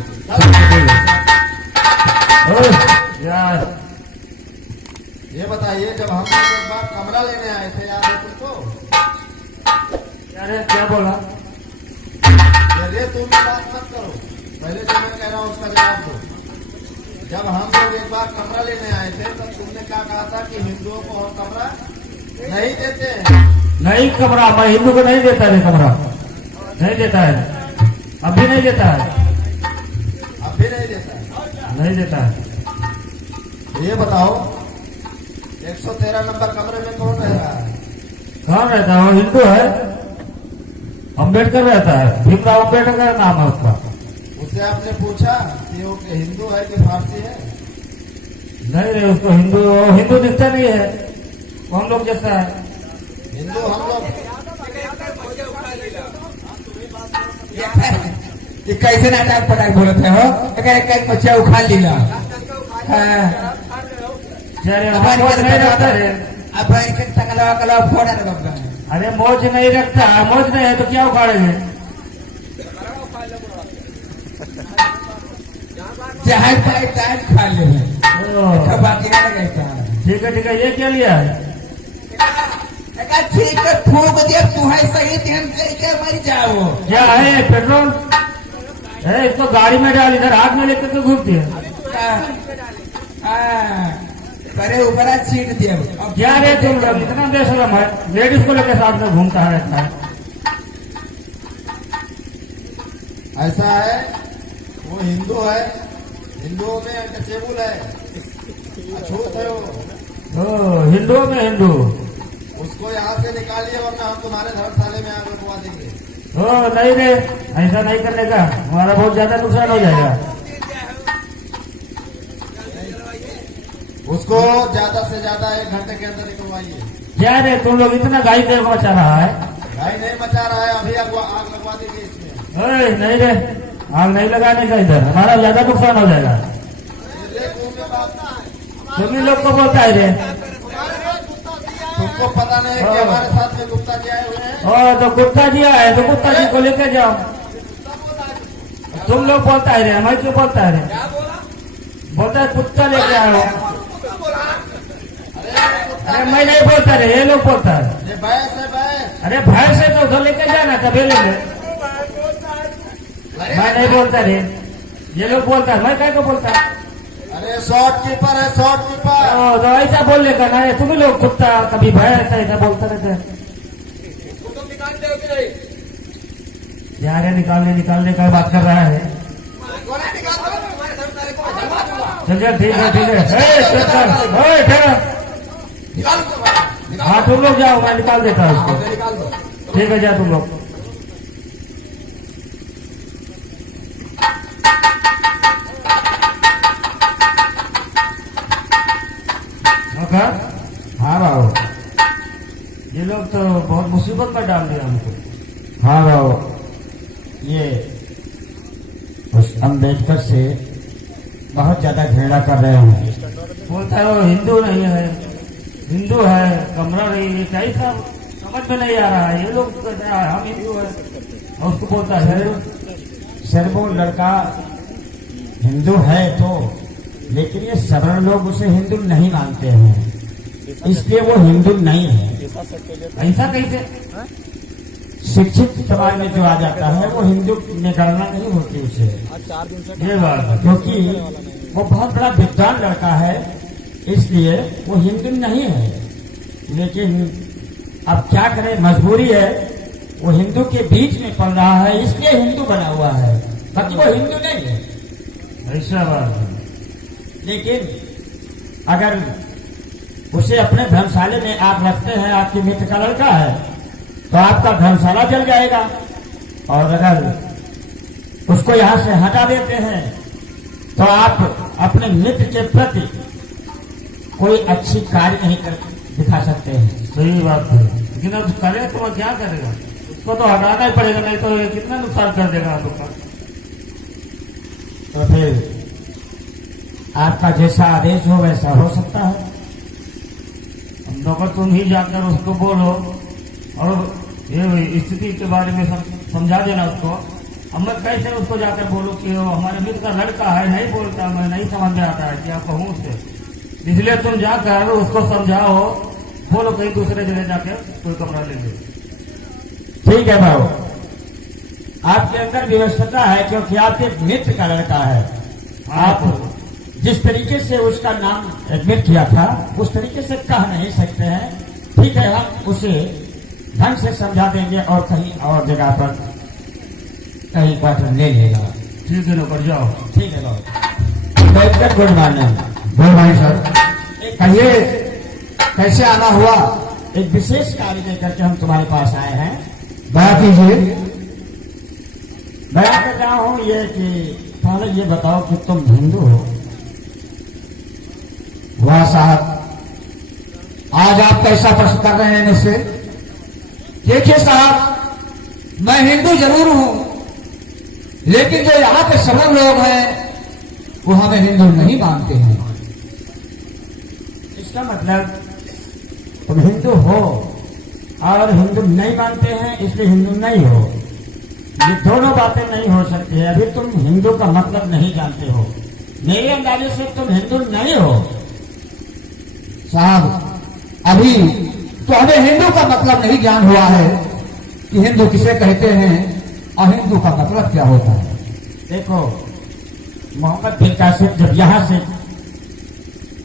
यार ये बताइए, जब हम लोग एक बार कमरा लेने आए थे, याद है तुमको? अरे क्या बोला? अरे तुम ये बात मत करो, पहले जो मैं कह रहा हूँ उसका जवाब दो। जब हम लोग एक बार कमरा लेने आए थे तब तुमने क्या कहा था कि हिंदुओं को हम कमरा नहीं देते। नहीं कमरा, मैं हिंदू को नहीं देता है कमरा, नहीं देता है, अभी नहीं देता है, अभी नहीं देता है, नहीं देता है। ये बताओ 113 नंबर कमरे में कौन रह रहा है? कौन रहता है? वो हिंदू है, अम्बेडकर रहता है, भीमराव अम्बेडकर का नाम है उसका। उससे आपने पूछा कि वो हिंदू है कि फारसी है? नहीं रे, उसको हिंदू दिखता नहीं है, वो हम लोग जैसा है। हिंदू हम लोग ये कैसे नाटक पटाक बोलते हो? कहीं बच्चा उखाड़ लीला। नहीं रहता रे। अब टकला कला फोड़ा लगा। अरे मौज नहीं रखता, मौज नहीं है तो क्या उखाड़ेंगे? जहाज पाए तहाज खा ले, बाकी ना लगता। ठीक है, ये क्या लिया है? ठीक है, फूक दिया तुम्हारे सही ध्यान करके मर जाओ। क्या है? पेट्रोल है, इसको गाड़ी में डाल, इधर हाथ में लेकर के घूमती है। अरे ऊपर सीट दिया। क्या रे तुम लोग इतना बेशरम है, लेडीज को लेकर साथ में घूमता है इतना। ऐसा है, वो हिंदू है, हिंदुओं में अनटचेबल है, अछूत है वो। हिंदुओं में हिंदू, उसको यहाँ से निकालिए वरना हम तुम्हारे धर्मशाले में आग लगवा देंगे। नहीं रे, ऐसा नहीं करने का, हमारा बहुत ज्यादा नुकसान हो जाएगा। उसको ज्यादा से ज्यादा 1 घंटे के अंदर निकलवाइए। क्या रे तुम लोग इतना गाय देर मचा रहा है? भाई नहीं मचा रहा है, अभी आग लगवा देंगे इसमें। नहीं रे, आग नहीं लगाने का, इधर हमारा ज्यादा नुकसान हो जाएगा। तुम ही लोग को बोलता है रे, तुमको पता नहीं है कि हमारे साथ में गुप्ता जी आए हुए हैं। तो गुप्ता जी आए तो गुप्ता जी को लेकर जाओ। तुम लोग बोलता है रे, हमें क्यों बोलता है रे? बोलता है कुत्ता लेके आओ। अरे मैं नहीं बोलता रे, ये लोग बोलता है। ये भैंस है, भैंस। अरे भैंस है तो उधर लेके जाना, तभी लेंगे। मैं नहीं बोलता रे, ये लोग बोलता है, मैं क्या को बोलता। अरे शॉर्ट कीपर है, शॉर्ट कीपर। तो ऐसा बोल लेगा ना, तुम लोग कुत्ता कभी भैंस ऐसा बोलता रहता है। यार निकालने का बात कर रहा है। चलिए ठीक है ठीक है। हाँ तुम लोग जाओ, मैं निकाल देता हूँ उसको। ठीक है जा तुम लोग। हाँ बाबू। ये लोग तो बहुत मुसीबत में डाल दिया हमको। हाँ बाबू, ये उस अम्बेडकर से बहुत ज्यादा घृणा कर रहे हैं। बोलता है वो हिंदू नहीं है, हिंदू है कमरा नहीं है, क्या था समझ में नहीं आ रहा है। ये लोग कहते हैं हम हिंदू है और उसको बोलता है सर वो लड़का हिंदू है तो, लेकिन ये सवर्ण लोग उसे हिंदू नहीं मानते हैं, इसलिए वो हिंदू नहीं है। ऐसा कैसे? शिक्षित समाज में जो आ जाता है वो हिंदू में गणना नहीं होती उसे, ये बात है। क्योंकि वो बहुत बड़ा विद्वान लड़का है, इसलिए वो हिंदू नहीं है। लेकिन अब क्या करें, मजबूरी है, वो हिंदू के बीच में पड़ रहा है, इसलिए हिंदू बना हुआ है, बाकी वो हिंदू नहीं है। ऐसा बात है। लेकिन अगर उसे अपने धर्मशाले में आप रखते हैं, आपके मित्र का लड़का है, तो आपका धर्मशाला जल जाएगा। और अगर उसको यहां से हटा देते हैं तो आप अपने मित्र के प्रति कोई अच्छी कार्य नहीं कर दिखा सकते हैं। सही बात है, लेकिन अब करे तो वह क्या करेगा? उसको तो हटाना ही पड़ेगा, नहीं तो ये कितना नुकसान कर देगा आप लोग का। तो फिर आपका जैसा आदेश हो वैसा हो सकता है। नौकर तुम ही जाकर उसको बोलो और ये स्थिति के बारे में समझा देना उसको। अब मैं कैसे उसको जाकर बोलूं कि वो हमारे मित्र का लड़का है, नहीं बोलता, मैं नहीं समझ में आता है क्या कहूँ उससे। इसलिए तुम जाकर उसको समझाओ, बोलो कहीं दूसरे जगह जाकर कोई कमरा ले लो। ठीक है बाबू, आपके अंदर व्यवस्था है, क्योंकि आपके मित्र का लड़का है। आप जिस तरीके से उसका नाम एडमिट किया था उस तरीके से कह नहीं सकते हैं। ठीक है, हम उसे ढंग से समझा देंगे और कहीं और जगह पर कहीं क्वार्टर ले लेगा। ठीक है नौकर जाओ। ठीक है बाबू। बैठकर good morning. Good morning sir. कहिए कैसे आना हुआ? एक विशेष कार्य लेकर के हम तुम्हारे पास आए हैं। बया कीजिए। बया कर रहा हूं ये कि पहले ये बताओ कि तुम हिंदू हो? वाह साहब, आज आप कैसा प्रश्न कर रहे हैं मुझसे? देखिए साहब, मैं हिंदू जरूर हूं, लेकिन जो यहां के सवर्ण लोग हैं वो हमें हिंदू नहीं मानते हैं। इसका मतलब तुम हिंदू हो और हिंदू नहीं मानते हैं, इसलिए हिंदू नहीं हो। ये दोनों बातें नहीं हो सकती है। अभी तुम हिंदू का मतलब नहीं जानते हो। मेरे अंदाजे से तुम हिंदू नहीं हो। साहब, अभी तो हमें हिंदू का मतलब नहीं ज्ञान हुआ है कि हिंदू किसे कहते हैं और हिंदू का मतलब क्या होता है। देखो, मोहम्मद बिन कासिम जब यहां से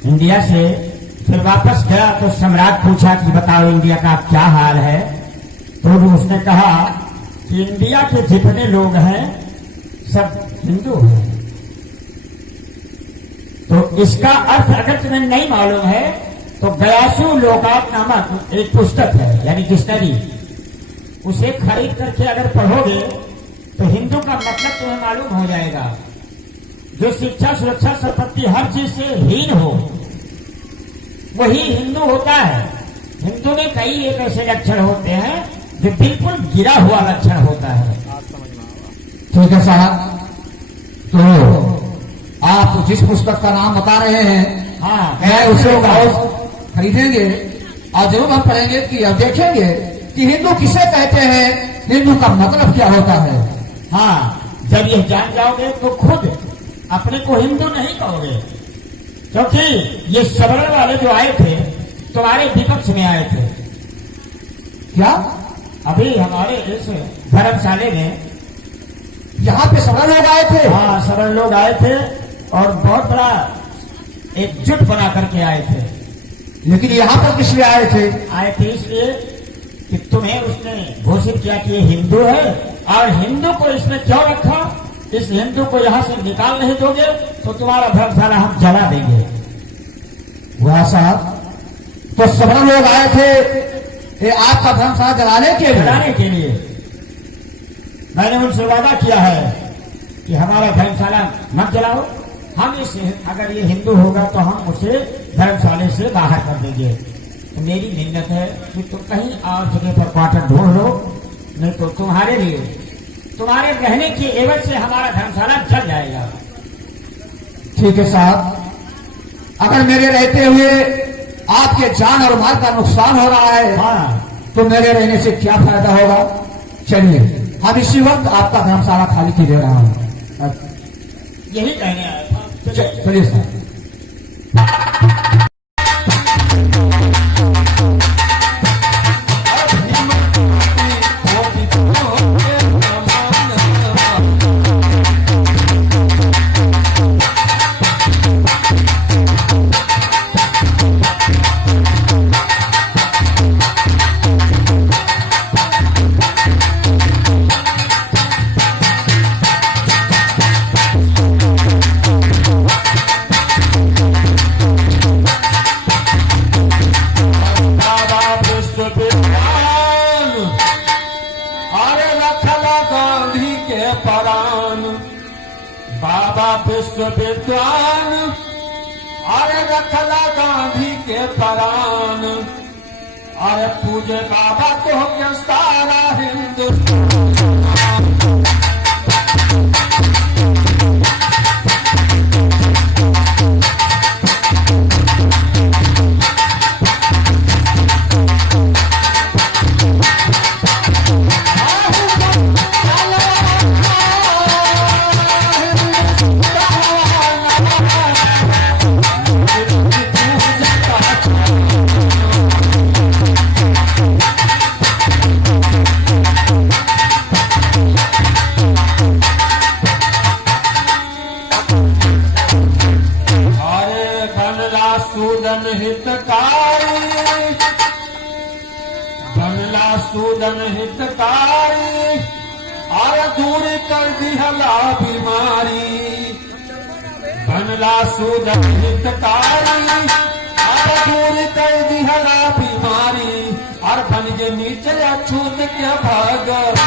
इंडिया से फिर वापस गया तो सम्राट पूछा कि बताओ इंडिया का क्या हाल है, तो उसने कहा कि इंडिया के जितने लोग हैं सब हिंदू हैं। तो इसका अर्थ अगर तुम्हें नहीं मालूम है तो गयासु लोकात नामक एक पुस्तक है, यानी डिक्शनरी, उसे खरीद करके अगर पढ़ोगे तो हिंदू का मतलब तुम्हें मालूम हो जाएगा। जो शिक्षा, सुरक्षा, संपत्ति हर चीज से हीन हो वही हिंदू होता है। हिंदू में कई एक ऐसे लक्षण होते हैं जो बिल्कुल गिरा हुआ लक्षण होता है। ठीक है साहब, तो आप जिस पुस्तक का नाम बता रहे हैं, हाँ, मैं उसे खरीदेंगे और जरूर हम पढ़ेंगे कि अब देखेंगे कि हिंदू किसे कहते हैं, हिंदू का मतलब क्या होता है। हाँ, जब ये जान जाओगे तो खुद अपने को हिंदू नहीं कहोगे, क्योंकि ये सवर्ण वाले जो आए थे तुम्हारे विपक्ष में आए थे। क्या? अभी हमारे इस धर्मशाले में यहाँ पे सभी लोग आए थे। हाँ, सभी लोग आए थे और बहुत बड़ा एकजुट बना करके आए थे। लेकिन यहाँ पर किस लिए आए थे? आए थे इसलिए कि तुम्हें उसने घोषित किया कि ये हिंदू है और हिंदू को इसमें क्यों रखा, इस हिंदू को यहाँ से निकाल नहीं दोगे तो तुम्हारा धर्मशाला हम जला देंगे। वाह साहब, तो सभी लोग आए थे ये आपका धर्मशाला जलाने के लिए। मैंने उनसे वादा किया है कि हमारा धर्मशाला मत जलाओ, हम इस अगर ये हिंदू होगा तो हम उसे धर्मशाले से बाहर कर देंगे। तो मेरी मिन्नत है कि तुम कहीं और जगह पर क्वार्टर ढूंढ लो, नहीं तो तुम्हारे लिए, तुम्हारे रहने की एवज से हमारा धर्मशाला जल जाएगा। ठीक है साहब, अगर मेरे रहते हुए आपके जान और माल का नुकसान हो रहा है, हाँ, तो मेरे रहने से क्या फायदा होगा? चलिए, हम इसी वक्त आपका धर्मशाला खाली की दे रहा हूँ। यही कहने आया था। चलिए साहब। बाबा विश्व विद्वान, अरे रखला गांधी के प्राण, अरे पूजे बाबा को क्या सारा हिंदुस्तान। सूदन हितकारी, बनला सूदन हितकारी, और दूर कर दिहला बीमारी। बनला सूदन हितकारी, और दूर कर दिहला बीमारी, और बन के नीचे अछूत के भगवान।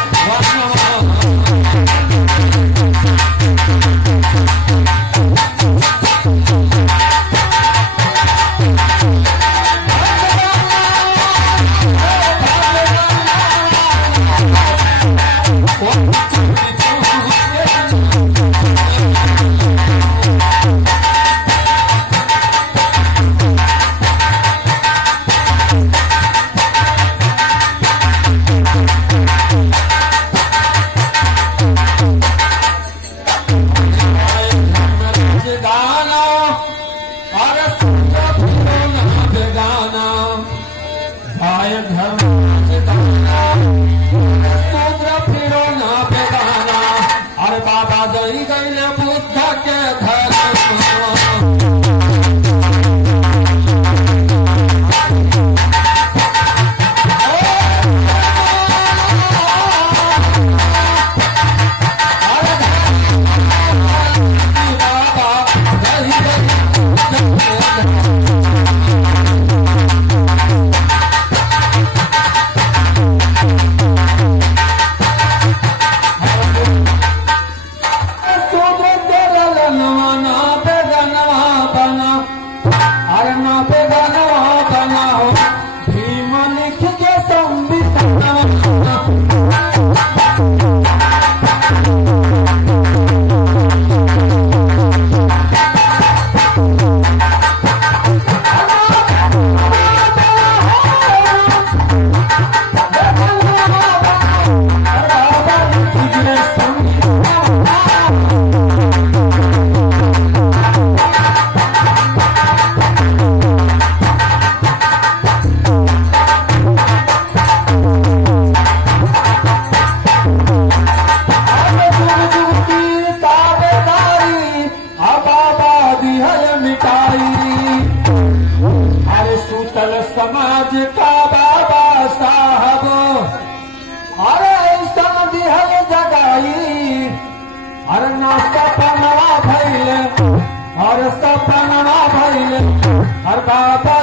समाज का बाबा साहब अरे ऐसा दिहल जगाई अरे ना सपनवा भइल और सपनवा भइल अरे बाबा